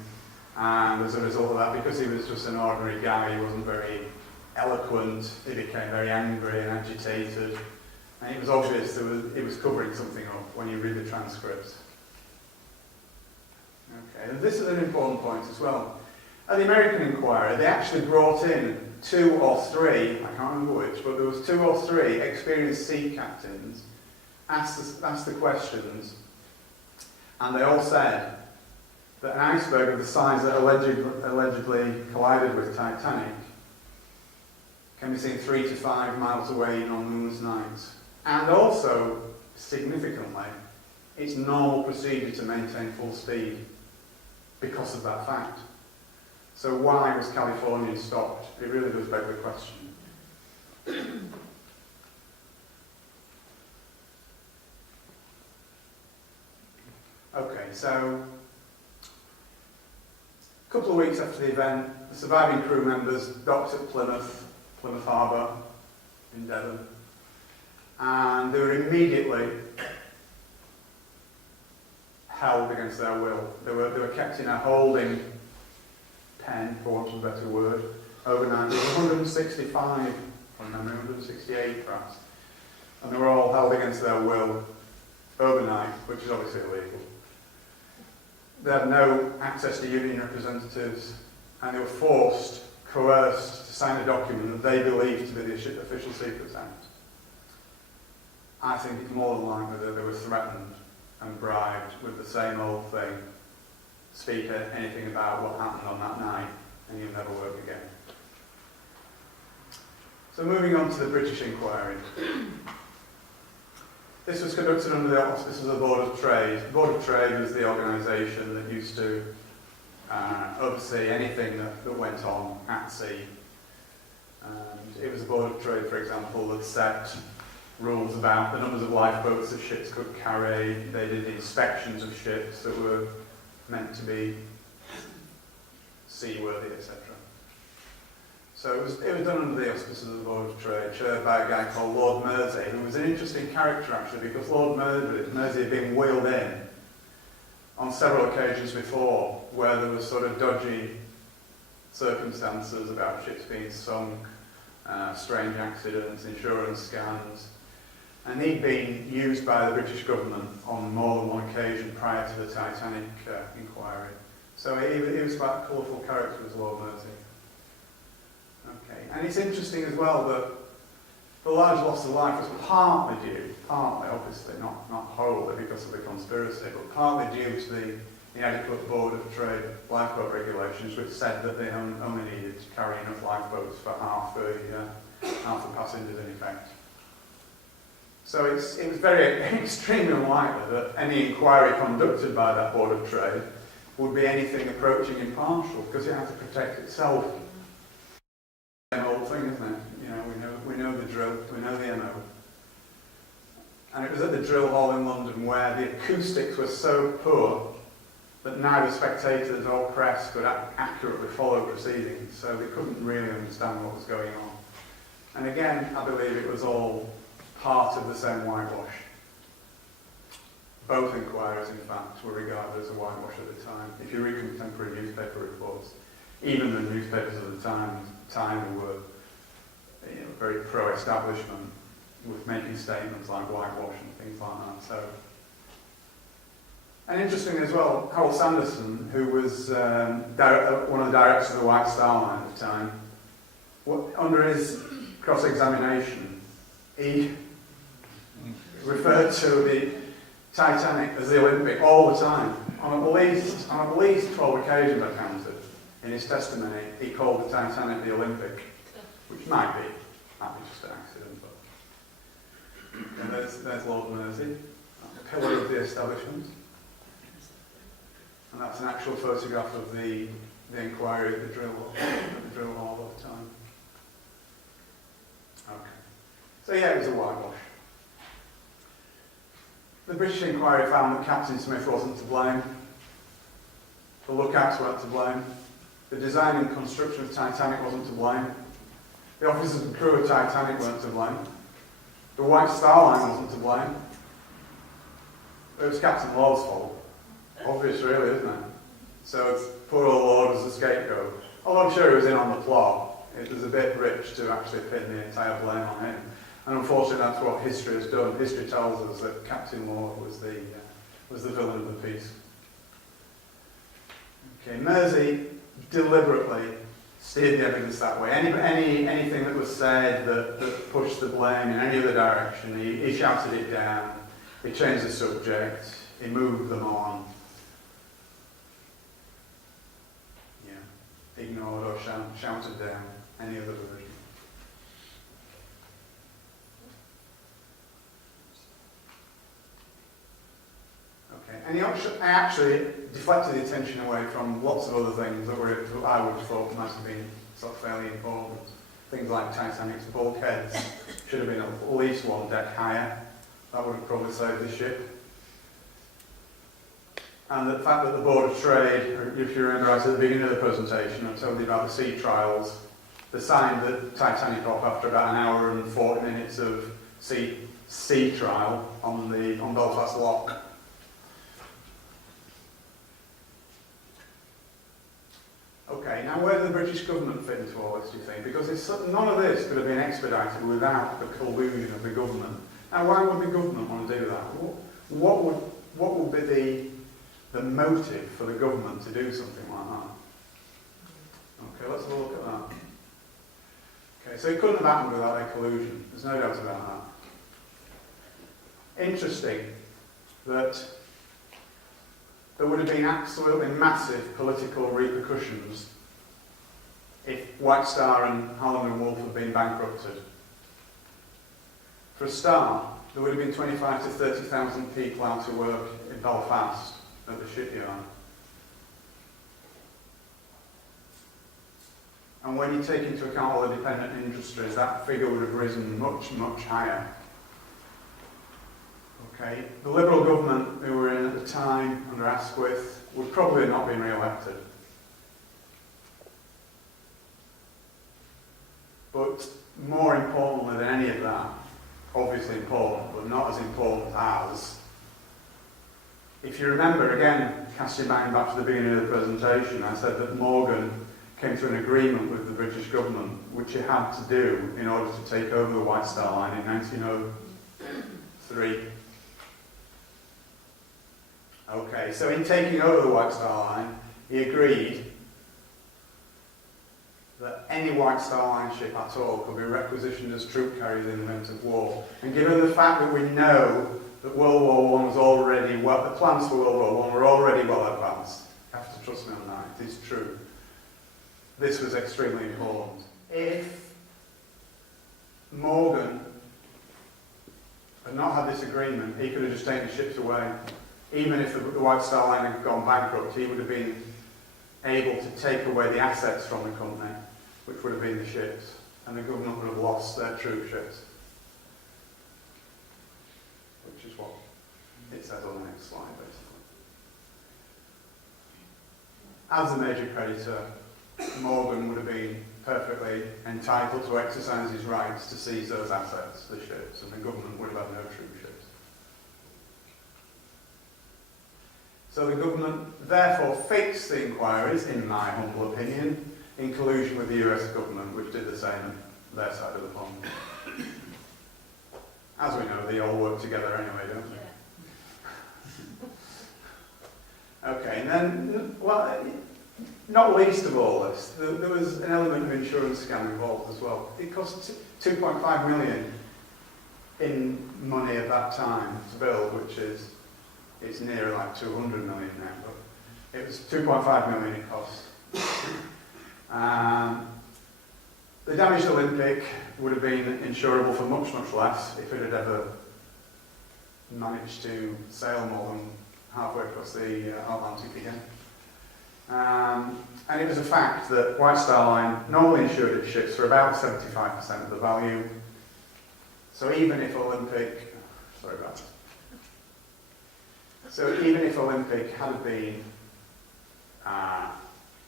And drowned as a result of that because he was just an ordinary guy. He wasn't very eloquent. He became very angry and agitated. And it was obvious he was covering something up when you read the transcripts. Okay, and this is an important point as well. At the American Inquiry, they actually brought in 2 or 3, I can't remember which, but there was 2 or 3 experienced sea captains asked the questions, and they all said that an iceberg of the size that allegedly collided with Titanic can be seen 3 to 5 miles away on moonless nights. And also, significantly, it's normal procedure to maintain full speed because of that fact. So why was California stopped? It really does beg the question. Okay, so a couple of weeks after the event, the surviving crew members docked at Plymouth Harbour in Devon, and they were immediately held against their will. They were kept in a holding pen, for want of a better word, overnight. There were 165, from memory, 168 perhaps, and they were all held against their will overnight, which is obviously illegal. They had no access to union representatives, and they were coerced to sign a document that they believed to be the Official Secrets Act. I think it's more than likely that they were threatened and bribed with the same old thing. Speak anything about what happened on that night, and you'll never work again. So moving on to the British inquiry. This was conducted under the auspices of the Board of Trade. The Board of Trade was the organisation that used to oversee anything that went on at sea. And it was the Board of Trade, for example, that set rules about the numbers of lifeboats that ships could carry. They did inspections of ships that were meant to be seaworthy, etc. So it was done under the auspices of the Board of Trade, chaired by a guy called Lord Mersey, who was an interesting character actually, because Lord Mersey had been wheeled in on several occasions before, where there was sort of dodgy circumstances about ships being sunk, strange accidents, insurance scams, and he'd been used by the British government on more than one occasion prior to the Titanic inquiry. So he was quite a colourful character as Lord Mersey. Okay, and it's interesting as well that the large loss of life was partly obviously, not wholly because of the conspiracy, but partly due to the inadequate Board of Trade lifeboat regulations, which said that they only needed to carry enough lifeboats for half the passengers in effect. So it was extremely unlikely that any inquiry conducted by that Board of Trade would be anything approaching impartial, because it had to protect itself. Same old thing, isn't it? You know, we know the drill, we know the MO. And it was at the drill hall in London where the acoustics were so poor that neither spectators or press could accurately follow proceedings, so they couldn't really understand what was going on. And again, I believe it was all part of the same whitewash. Both inquiries, in fact, were regarded as a whitewash at the time. If you read contemporary newspaper reports, even the newspapers of the time were very pro-establishment, with making statements like whitewash and things like that. So, and interesting as well, Harold Sanderson, who was one of the directors of the White Star Line at the time, under his cross-examination, he referred to the Titanic as the Olympic all the time. On at least 12 occasions I counted in his testimony, he called the Titanic the Olympic, which might be just an accident. But and there's Lord Mersey, a pillar of the establishment, and that's an actual photograph of the inquiry at the drill hall at the time. Okay, so yeah, it was a whitewash. The British inquiry found that Captain Smith wasn't to blame. The lookouts weren't to blame. The design and construction of Titanic wasn't to blame. The officers and crew of Titanic weren't to blame. The White Star Line wasn't to blame. It was Captain Lord's fault. Obvious, really, isn't it? So poor old Lord has escaped sure he was in on the plot. It was a bit rich to actually pin the entire blame on him. And unfortunately, that's what history has done. History tells us that Captain Lord was the villain of the piece. Okay, Mersey deliberately steered the evidence that way. Anything that was said that pushed the blame in any other direction, he shouted it down, he changed the subject, he moved them on. Yeah, ignored or shouted down any other version. Okay, and I actually deflected the attention away from lots of other things that I would have thought might have been sort of fairly important. Things like Titanic's bulkheads should have been at least one deck higher. That would have probably saved the ship. And the fact that the Board of Trade, if you remember right at the beginning of the presentation, I told you about the sea trials. They signed the Titanic off after about an hour and 40 minutes of sea trial on Belfast Lock. Okay, now where did the British government fit into all this, do you think? Because none of this could have been expedited without the collusion of the government. Now, why would the government want to do that? What would be the motive for the government to do something like that? Okay, let's have a look at that. Okay, so it couldn't have happened without their collusion. There's no doubt about that. Interesting that there would have been absolutely massive political repercussions if White Star and Hallam and Wolff had been bankrupted. For a start, there would have been 25 to 30,000 people out to work in Belfast at the shipyard. And when you take into account all the dependent industries, that figure would have risen much, much higher. Okay, the Liberal government who were in at the time, under Asquith, would probably have not been re-elected. But more importantly than any of that, obviously important, but not as important as, if you remember, again, cast your mind back to the beginning of the presentation, I said that Morgan came to an agreement with the British government, which he had to do in order to take over the White Star Line in 1903. Okay, so in taking over the White Star Line, he agreed that any White Star Line ship at all could be requisitioned as troop carriers in the event of war. And given the fact that we know that World War I was already the plans for World War I were already well advanced, you have to trust me on that, it is true. This was extremely important. If Morgan had not had this agreement, he could have just taken ships away. Even if the White Star Line had gone bankrupt, he would have been able to take away the assets from the company, which would have been the ships, and the government would have lost their troop ships. Which is what it says on the next slide, basically. As a major creditor, Morgan would have been perfectly entitled to exercise his rights to seize those assets, the ships, and the government would have had no troop ships. So the government therefore fixed the inquiries, in my humble opinion, in collusion with the US government, which did the same at their side of the pond. As we know, they all work together anyway, don't they? Okay, and then, well, not least of all this, there was an element of insurance scam involved as well. It cost 2.5 million in money at that time to build, which is, it's near like 200 million now, but it was 2.5 million it cost. The damaged Olympic would have been insurable for much, much less if it had ever managed to sail more than halfway across the Atlantic again. And it was a fact that White Star Line normally insured its ships for about 75% of the value. So even if Olympic, sorry about that. So even if Olympic had been,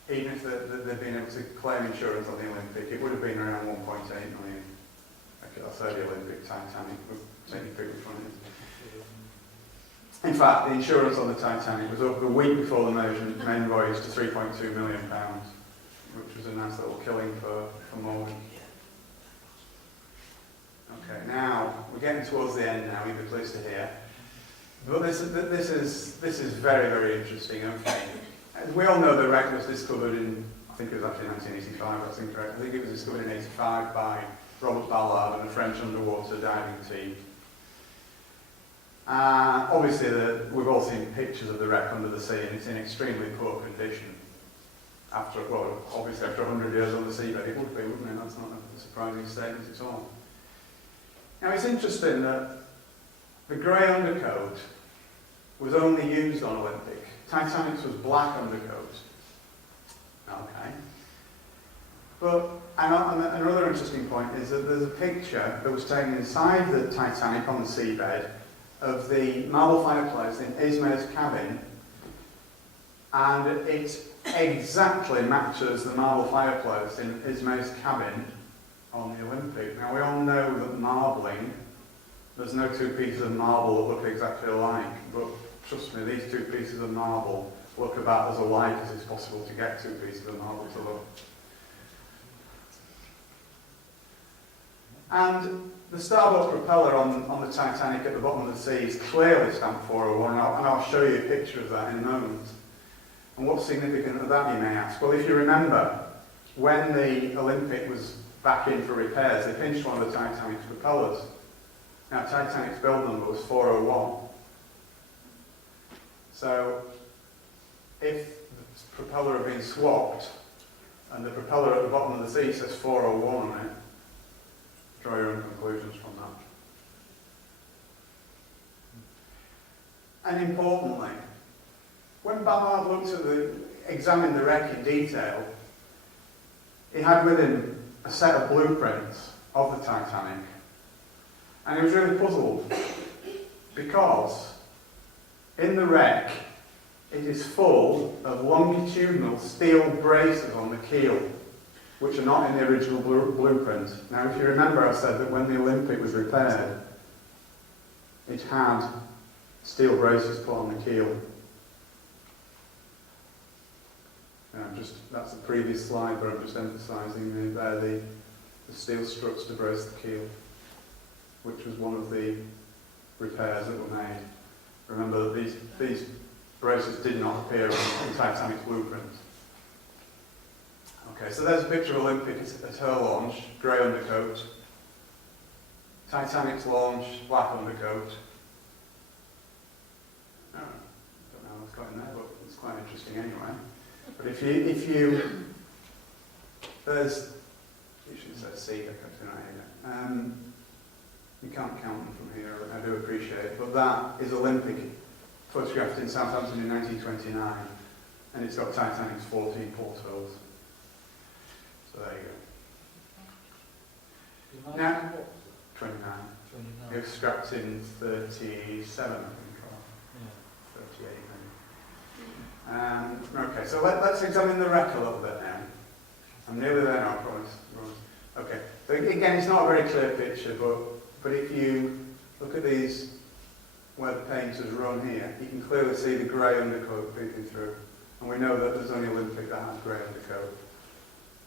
even if they'd been able to claim insurance on the Olympic, it would have been around 1.8 million. Okay, I'll say the Olympic, Titanic, we'll take you through which one it is. In fact, the insurance on the Titanic was up the week before the main voyage to £3.2 million. which was a nice little killing for Morgan. Okay, now we're getting towards the end now, you'll be pleased to hear. But this is very, very interesting. Okay, as we all know, the wreck was discovered in, I think it was actually 1985, that's incorrect. I think it was discovered in 85 by Robert Ballard and a French underwater diving team. Obviously, we've all seen pictures of the wreck under the sea, and it's in extremely poor condition. Obviously after 100 years on the seabed, it would be, wouldn't it? That's not a surprising statement at all. Now, it's interesting that the grey undercoat was only used on Olympic. Titanic's was black undercoat. Okay. But another interesting point is that there's a picture that was taken inside the Titanic on the seabed of the marble fireplace in Ismay's cabin, and it exactly matches the marble fireplace in Ismay's cabin on the Olympic. Now, we all know that marbling, there's no two pieces of marble that look exactly alike, but trust me, these two pieces of marble look about as alike as it's possible to get two pieces of marble to look. And the starboard propeller on the Titanic at the bottom of the sea is clearly stamped 401, and I'll show you a picture of that in a moment. And what's significant of that, you may ask? Well, if you remember, when the Olympic was back in for repairs, they pinched one of the Titanic's propellers. Now, Titanic's build number was 401. So, if the propeller had been swapped, and the propeller at the bottom of the sea says 401 on it, draw your own conclusions from that. And importantly, when Ballard examined the wreck in detail, he had with him a set of blueprints of the Titanic. And he was really puzzled because in the wreck it is full of longitudinal steel braces on the keel, which are not in the original blueprint. Now, if you remember, I said that when the Olympic was repaired, it had steel braces put on the keel. That's the previous slide, but I'm just emphasising the steel struts to brace the keel, which was one of the repairs that were made. Remember that these braces did not appear on Titanic's blueprint. Okay, so there's a picture of Olympic at her launch, grey undercoat. Titanic's launch, black undercoat. I don't know what's got in there, but it's quite interesting anyway. But if you there's, you should say C, you can't count them from here, I do appreciate it, but that is Olympic, photographed in Southampton in 1929, and it's got Titanic's 14 portholes. So there you go. Now, 29. It was scrapped in 37, I think, or 38 maybe. Okay, so let's examine the wreck a little bit now. I'm nearly there now, I promise. Okay, so again, it's not a very clear picture, but if you look at these, where the paint has run here, you can clearly see the grey undercoat peeking through. And we know that there's only Olympic that has grey undercoat.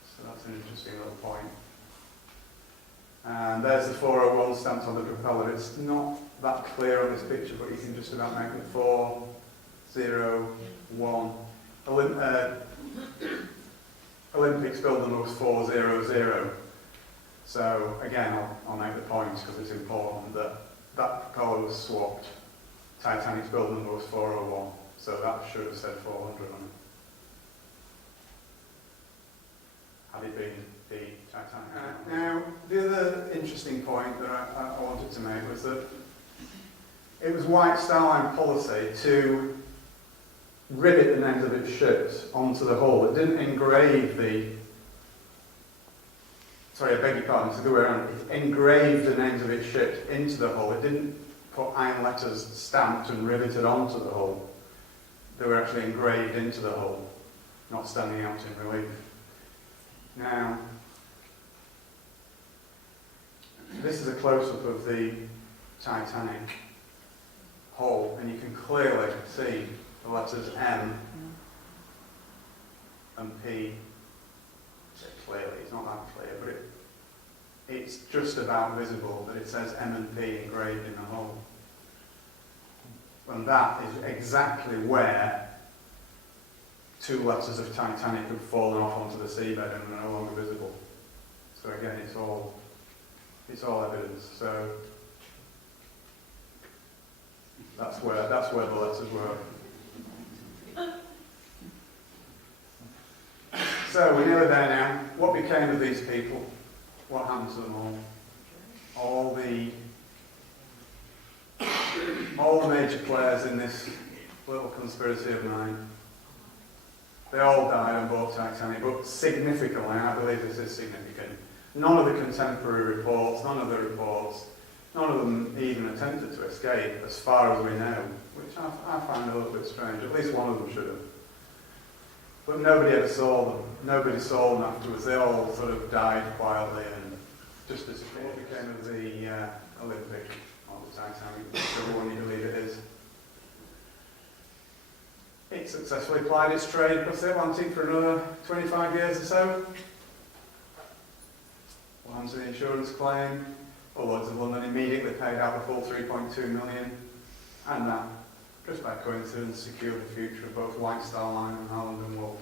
So that's an interesting little point. And there's the 401 stamped on the propeller. It's not that clear on this picture, but you can just about make it 401. Olympics build number was 400. So again, I'll make the point because it's important that propeller was swapped. Titanic's build number was 401, so that should have said 400 on it. Had it been the Titanic. Now, the other interesting point that I wanted to make was that it was White Star Line policy to rivet the names of its ships onto the hull. It didn't engrave I beg your pardon, it's the other way around. It engraved the names of its ships into the hull. It didn't put iron letters stamped and riveted onto the hull. They were actually engraved into the hull, not standing out in relief. Now, this is a close-up of the Titanic hull, and you can clearly see the letters M and P clearly, it's not that clear, but it's just about visible that it says M&P engraved in the hull. And that is exactly where 2 letters of Titanic have fallen off onto the seabed and are no longer visible. So again, it's all evidence. So that's where the letters were. So we're nearly there now. What became of these people? What happened to them all? All the major players in this little conspiracy of mine. They all died on board Titanic, but significantly, and I believe this is significant, none of the contemporary reports, none of them even attempted to escape, as far as we know, which I find a little bit strange. At least one of them should have. But nobody ever saw them. Nobody saw them afterwards. They all sort of died quietly and just disappeared. What became of the Olympic, or the Titanic, whichever one you believe it is? It successfully plied its trade across the Atlantic for another 25 years or so. What happened to the insurance claim? Well, Lloyd's of London immediately paid out the full 3.2 million, and that, just by coincidence, secured the future of both White Star Line and Holland and Wolff.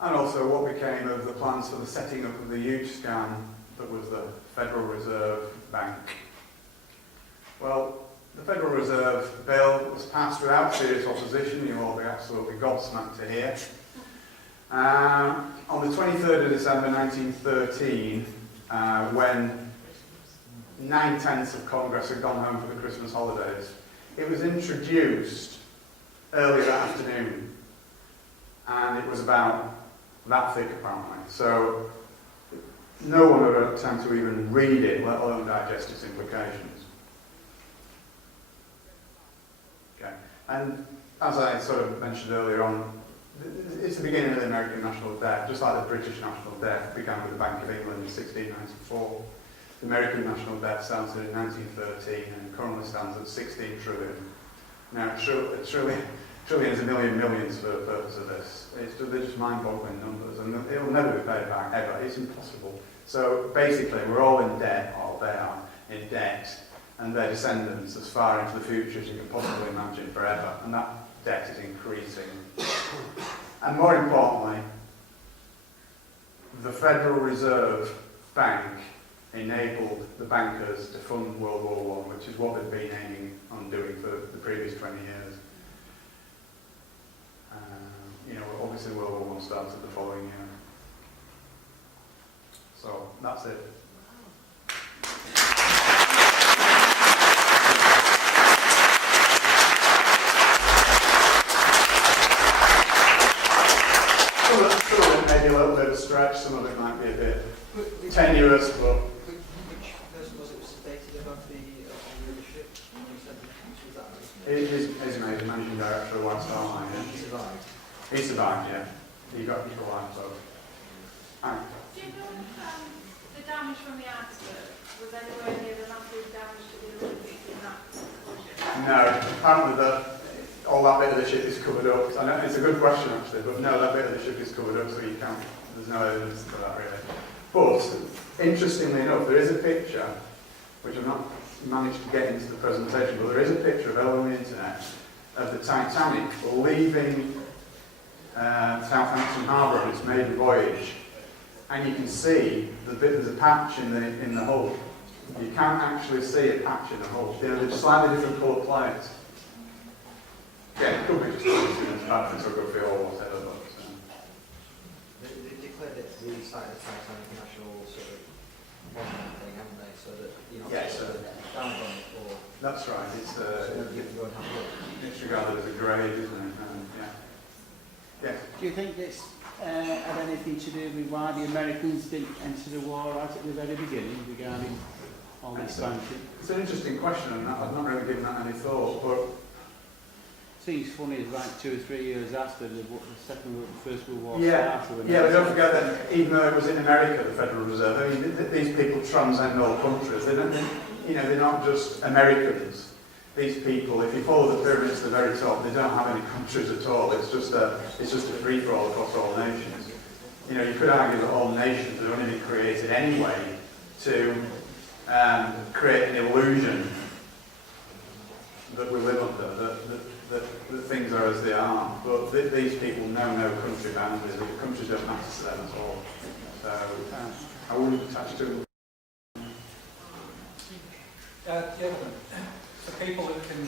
And also what became of the plans for the setting up of the huge scam that was the Federal Reserve Bank. Well, the Federal Reserve Bill was passed without serious opposition. You'll all be absolutely gobsmacked to hear. On the 23rd of December 1913, when 9/10 of Congress had gone home for the Christmas holidays, it was introduced early that afternoon, and it was about that thick apparently. So no one had had time to even read it, let alone digest its implications. Okay. And as I sort of mentioned earlier on, it's the beginning of the American national debt, just like the British national debt began with the Bank of England in 1694. The American national debt started in 1913 and currently stands at 16 trillion. Now, trillions a millions for the purpose of this. They're just mind-boggling numbers, and it'll never be paid back, ever. It's impossible. So basically, we're all in debt, or they are in debt, and their descendants as far into the future as you can possibly imagine, forever. And that debt is increasing. And more importantly, the Federal Reserve Bank enabled the bankers to fund World War I, which is what they've been aiming on doing for the previous 20 years. Obviously World War I started the following year. So, that's it. Some of it may be a little bit of a stretch, some of it might be a bit tenuous, but... Which person was it stated about the leadership? He's managing director of White Star Line, yeah. He survived. He survived, yeah. He got the lifeboat. Right. Do you know if the damage from the iceberg was anywhere near the massive damage to the Olympic in that collision? No, apparently all that bit of the ship is covered up. I know it's a good question actually, but no, that bit of the ship is covered up, so you can't. There's no evidence for that really. But interestingly enough, there is a picture, which I've not managed to get into the presentation, but there is a picture available on the internet of the Titanic leaving Southampton Harbour on its maiden voyage, and you can see there's a patch in the hull. You can't actually see a patch in the hull. They're slightly different coloured plates. Yeah, it could be just coincidence, bad photography or whatever. But, They declared it to be the site of the Titanic national sort of monument thing, haven't they? So that Yeah, so down on it or that's right. It's you can go and have a look. it's regarded as a grave, isn't it? Yeah. Yes. Do you think this had anything to do with why the Americans didn't enter the war right at the very beginning regarding all this sanctions? It's an interesting question, and I've not really given that any thought. But Seems funny, it's like 2 or 3 years after the First World War yeah, started. yeah. But don't forget that even though it was in America, the Federal Reserve. I mean, these people transcend all countries. They're not just Americans. these people, if you follow the pyramids to the very top, they don't have any countries at all. It's just a free-for-all across all nations. You know, you could argue that all nations had only been created anyway to create an illusion that we live under, that things are as they are. But these people know no country boundaries. The countries don't matter to them at all. So I wouldn't attach to them. For people that can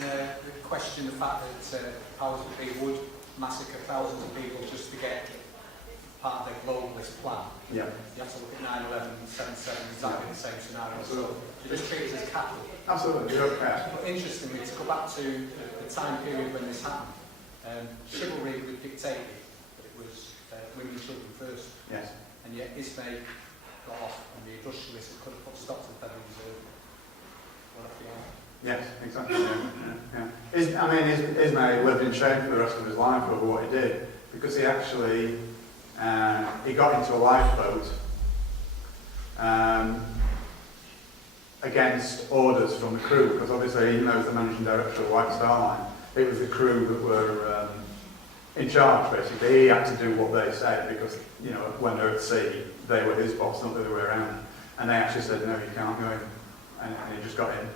question the fact that powers that be would massacre thousands of people just to get part of their globalist plan, Yeah. you have to look at 9/11 and 7/7, exactly the same scenario. So you just treat it as cattle. Absolutely, you don't care. But interestingly, to go back to the time period when this happened, chivalry would dictate that it was women and children first, Yes. and yet Ismay got off, and the industrialists could have put stop to the Federal Reserve. Yes, exactly. Yeah. I mean, Ismay lived in shame for the rest of his life over what he did, because he actually he got into a lifeboat against orders from the crew, because obviously he knows the managing director of White Star Line. It was the crew that were in charge, basically. He had to do what they said, because, you know, when they're at sea, they were his boss, not the other way around. And they actually said, no, you can't go in. And he just got in.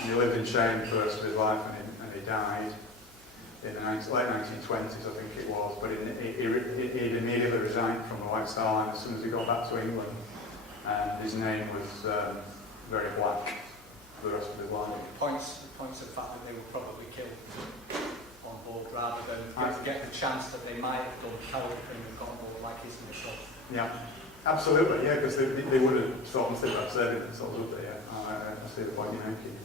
And he lived in shame for the rest of his life, and he died in the late 1920s, I think it was. But he'd immediately resigned from the White Star Line as soon as he got back to England. And his name was very black for the rest of his life. It points to the fact that they were probably killed on board, rather than get the chance that they might have done cowardly thing and got on board like his mistake. Yeah, absolutely, yeah, because they would have thought and think about saving themselves, would they? Yeah, I see the point you're making.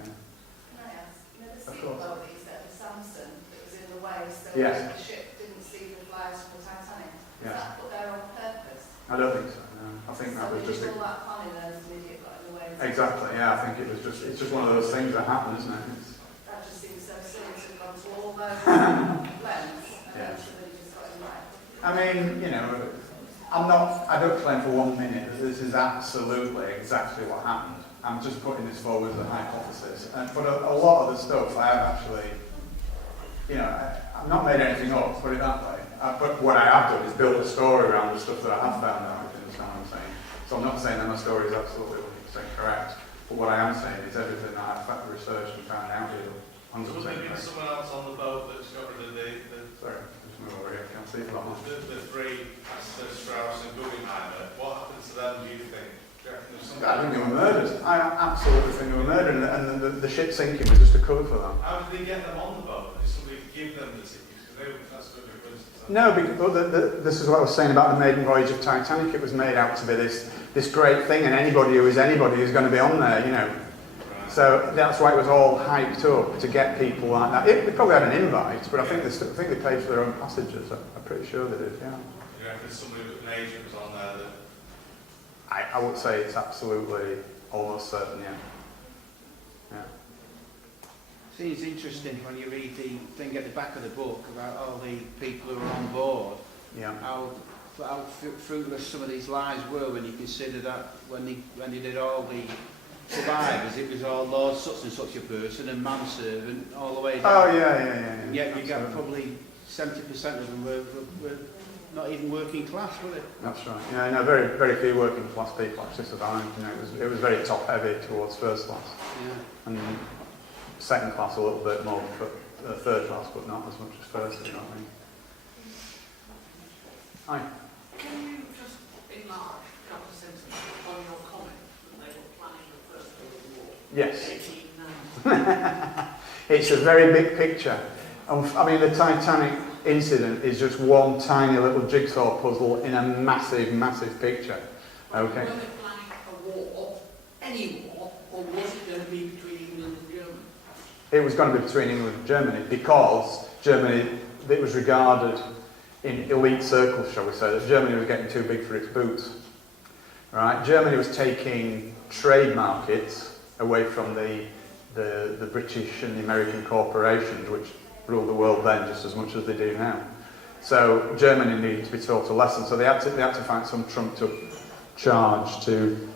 Yeah. Can I ask, you know, the Of sequel course. that you said, the Samson, that was in the way, so Yes. the ship didn't see the flags from the Titanic. Was Yes. that put there on purpose? I don't think so, no. I think that was just... all that planning then as an idiot got in the way. Exactly, yeah, I think it's just one of those things that happen, isn't it? That just seems so silly to have gone to all those lengths and Yeah. then somebody just got in the way. I mean, you know, I don't claim for 1 minute that this is absolutely exactly what happened. I'm just putting this forward as a hypothesis. But a lot of the stuff I have actually, you know, I've not made anything up, put it that way. But what I have done is build a story around the stuff that I have found out, if you understand what I'm saying. So I'm not saying that my story is absolutely 100% correct, but what I am saying is everything that I've researched and found out is 100% So maybe correct. someone else on the boat that's got rid of Sorry, just move over here, I can't see it that much. the three Aston, Strauss and Guggenheimer. What happened to them, do you think? Do you reckon there's something? I think they were murdered. I absolutely think they were murdered, and the ship sinking was just a cover for that. How did they get them on the boat? Did somebody give them the tickets? Because that's a good coincidence. No, but this is what I was saying about the maiden voyage of Titanic. It was made out to be this great thing, and anybody who is anybody is going to be on there, you know. Right. So that's why it was all hyped up to get people like that. They probably had an invite, but I think they paid for their own passages. I'm pretty sure they did. Yeah. Do you reckon somebody with an agent was on there that... I would say it's absolutely almost certain. Yeah. Yeah. See, it's interesting when you read the thing at the back of the book about all the people who were on board, Yeah. how fruitless some of these lies were when you consider that when they did all the survivors, it was all Lord such and such a person and manservant all the way down. Oh yeah. And yet you get Absolutely. probably 70% of them were not even working class, were they? That's right. Yeah, no, very, very few working class people actually survived. You know, it was very top heavy towards first class, Yeah. and second class a little bit more, but third class, but not as much as first. You know what I mean? Hi. Can you just enlarge, Dr. Simpson, on your comment that they were planning the First World War? Yes. 1890. It's a very big picture. I mean, the Titanic incident is just one tiny little jigsaw puzzle in a massive, massive picture. Okay. Were they planning a war, any war, or was it going to be between England and Germany? It was going to be between England and Germany because Germany, it was regarded in elite circles, shall we say, that Germany was getting too big for its boots. Right? Germany was taking trade markets away from the British and the American corporations, which ruled the world then just as much as they do now. So Germany needed to be taught a lesson. So they had to find some trumped up charge to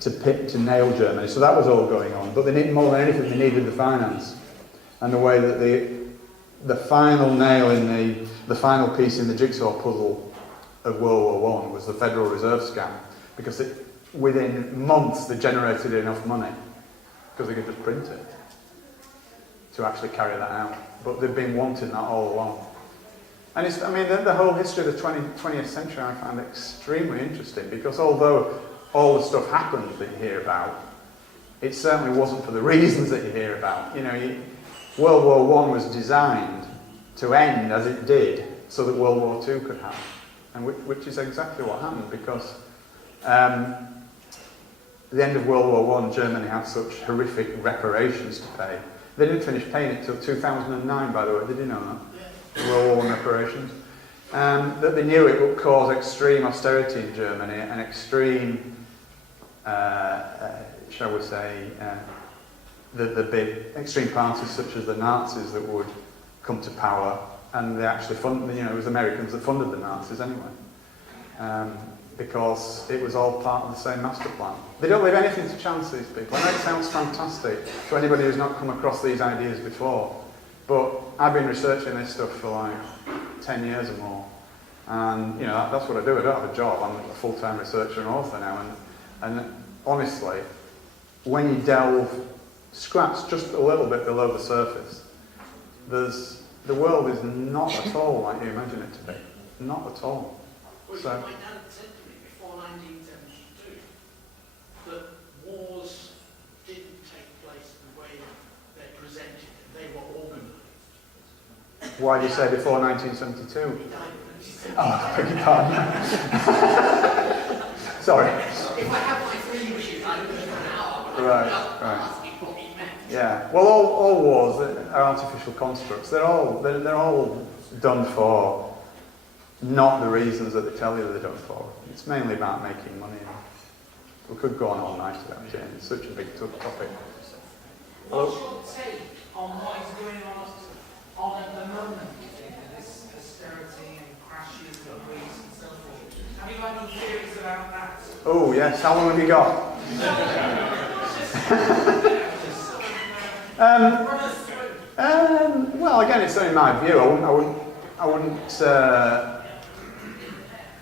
to nail Germany. So that was all going on. But they needed more than anything, they needed the finance. And the way that the final nail in the final piece in the jigsaw puzzle of World War I was the Federal Reserve scam, because within months they generated enough money because they could just print it to actually carry that out. But they've been wanting that all along. And it's, I mean, the whole history of the 20th century I find extremely interesting, because although all the stuff happened that you hear about, it certainly wasn't for the reasons that you hear about. You know, World War I was designed to end as it did so that World War II could happen, and which is exactly what happened, because at the end of World War I, Germany had such horrific reparations to pay. They didn't finish paying it till 2009, by the way. Did you know that? World War I reparations. That they knew it would cause extreme austerity in Germany and extreme, shall we say, the big extreme parties such as the Nazis that would come to power, and they actually funded, you know, it was Americans that funded the Nazis anyway, because it was all part of the same master plan. They don't leave anything to chance, these people. I know it sounds fantastic to anybody who's not come across these ideas before, but I've been researching this stuff for like 10 years or more, and you know, that's what I do. I don't have a job. I'm a full-time researcher and author now, and honestly, when you scratch just a little bit below the surface, the world is not at all like you imagine it to be. Not at all. Well, So, my dad said to me before 1972 that wars didn't take place the way they presented it. They were organised. why do you say before 1972? He died in 1972. Oh, I beg your pardon. Sorry. If I had my three wishes, I would have an hour, but Right, I right. ask you what he meant. Yeah. Well, all wars are artificial constructs. They're all done for not the reasons that they tell you they're done for. It's mainly about making money. We could go on all night about it. It's such a big topic. What's your take on what is going on at the moment? This austerity and crashes and Greece and so forth. Have you got any theories about that? Oh yes. How long have you got? Well, again, it's only my view. I wouldn't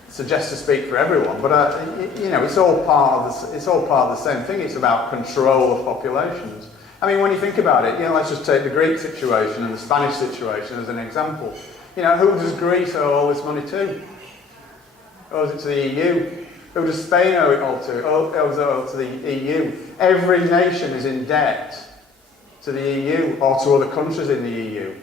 suggest to speak for everyone, but you know, it's all part of the same thing. It's about control of populations. I mean, when you think about it, you know, let's just take the Greek situation and the Spanish situation as an example. You know, who does Greece owe all this money to? Owes it to the EU? Who does Spain owe it all to? Owes it all to the EU. Every nation is in debt to the EU or to other countries in the EU.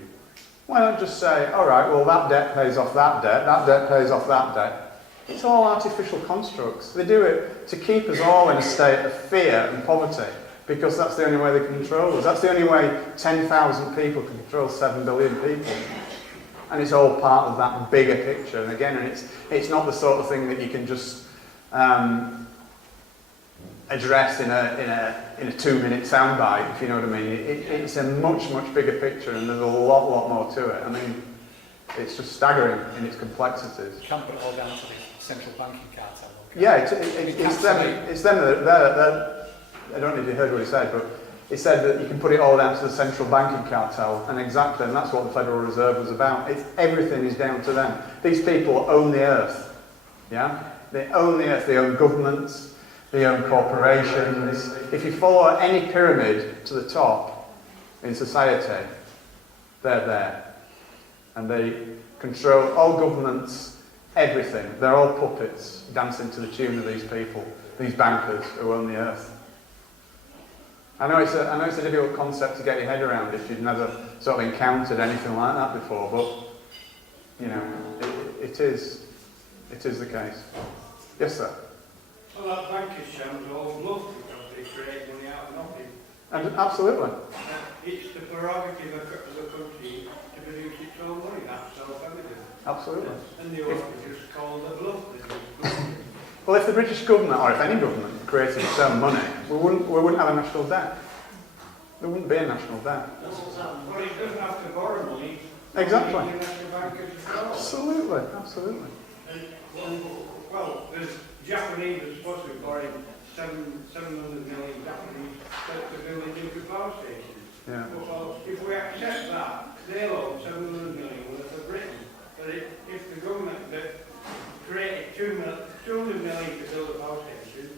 Why not just say, all right, well, that debt pays off that debt pays off that debt. It's all artificial constructs. They do it to keep us all in a state of fear and poverty, because that's the only way they can control us. That's the only way 10,000 people can control 7 billion people. And it's all part of that bigger picture. And again, it's not the sort of thing that you can just address in a 2-minute soundbite, if you know what I mean. It's a much bigger picture, and there's a lot more to it. I mean, it's just staggering in its complexities. You can't put it all down to the central banking cartel. Yeah, it's them that I don't know if you heard what he said, but he said that you can put it all down to the central banking cartel, and exactly, and that's what the Federal Reserve was about. Everything is down to them. These people own the earth, yeah? They own the earth, they own governments, they own corporations. If you follow any pyramid to the top in society, they're there. And they control all governments, everything. They're all puppets dancing to the tune of these people, these bankers who own the earth. I know it's a difficult concept to get your head around if you've never sort of encountered anything like that before, but you know, it is the case. Yes, sir. Well, that banking scam's all bluff because they create money out of nothing. And absolutely. It's the prerogative of the country to produce its own money. That's self-evident. Absolutely. And they ought to just call the bluff. Well, if the British government, or if any government, created its own money, we wouldn't have a national debt. There wouldn't be a national debt. Well, it doesn't have to borrow money. Exactly. You have to bank it as well. Absolutely, absolutely. Well, the Japanese are supposed to be borrowing 700 million Japanese to build a nuclear power station. Yeah. Well, if we accept that, they'll owe 700 million worth of Britain. But if the government that created 200 million to build a power station,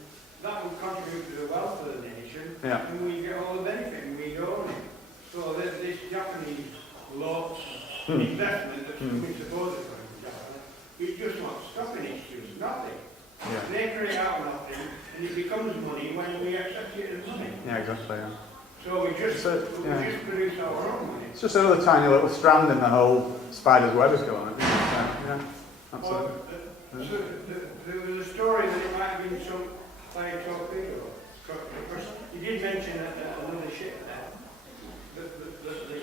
that would contribute to the wealth of the nation, Yeah. and we get all the benefit and we own it. So this Japanese law investment that's we suppose it's going to Japan, it's just not stopping, it's just nothing. Yeah. They create out nothing, and it becomes money when we accept it as money. Yeah, exactly. Yeah. So we just produce our own money. It's just another tiny little strand in the whole spider's web, is going on. Yeah, absolutely. So there was a story that it might have been sunk by a torpedo. Because you did mention another ship there.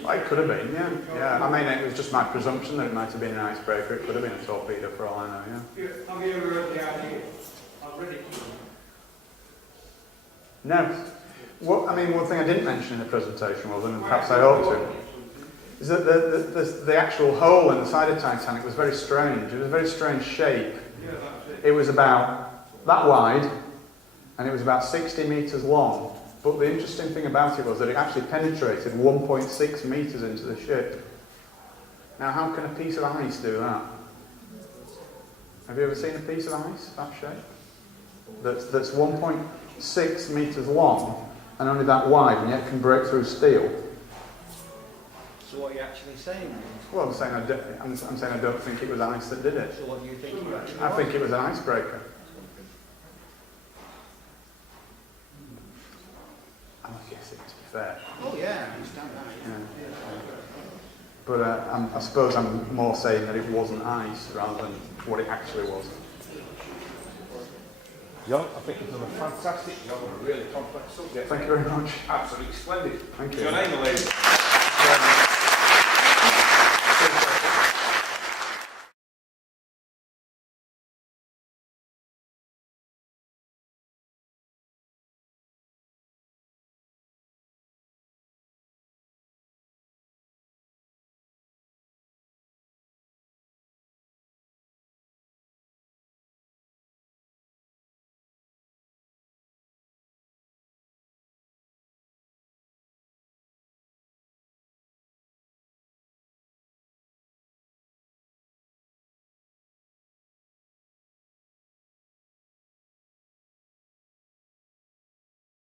Well, it could have been, yeah. Yeah, I mean, it was just my presumption that it might have been an icebreaker. It could have been a torpedo for all I know, yeah. Have you ever heard the idea? I've read it to you. No. I mean, one thing I didn't mention in the presentation was, and perhaps I ought to, is that the actual hole in the side of Titanic was very strange. It was a very strange shape. Yeah, that's it. It was about that wide, and it was about 60 metres long. But the interesting thing about it was that it actually penetrated 1.6 metres into the ship. Now, how can a piece of ice do that? Have you ever seen a piece of ice that shape? That's 1.6 metres long and only that wide, and yet can break through steel. So what are you actually saying? Well, I'm saying I don't think it was ice that did it. So what do you think you actually I think it was an icebreaker. I'm guessing, to be fair. Oh yeah, I understand that. Yeah. But I suppose I'm more saying that it wasn't ice rather than what it actually was. John, I think you've done a fantastic job on a really complex subject. Thank you very much. Absolutely splendid. Thank you. Your name, ladies.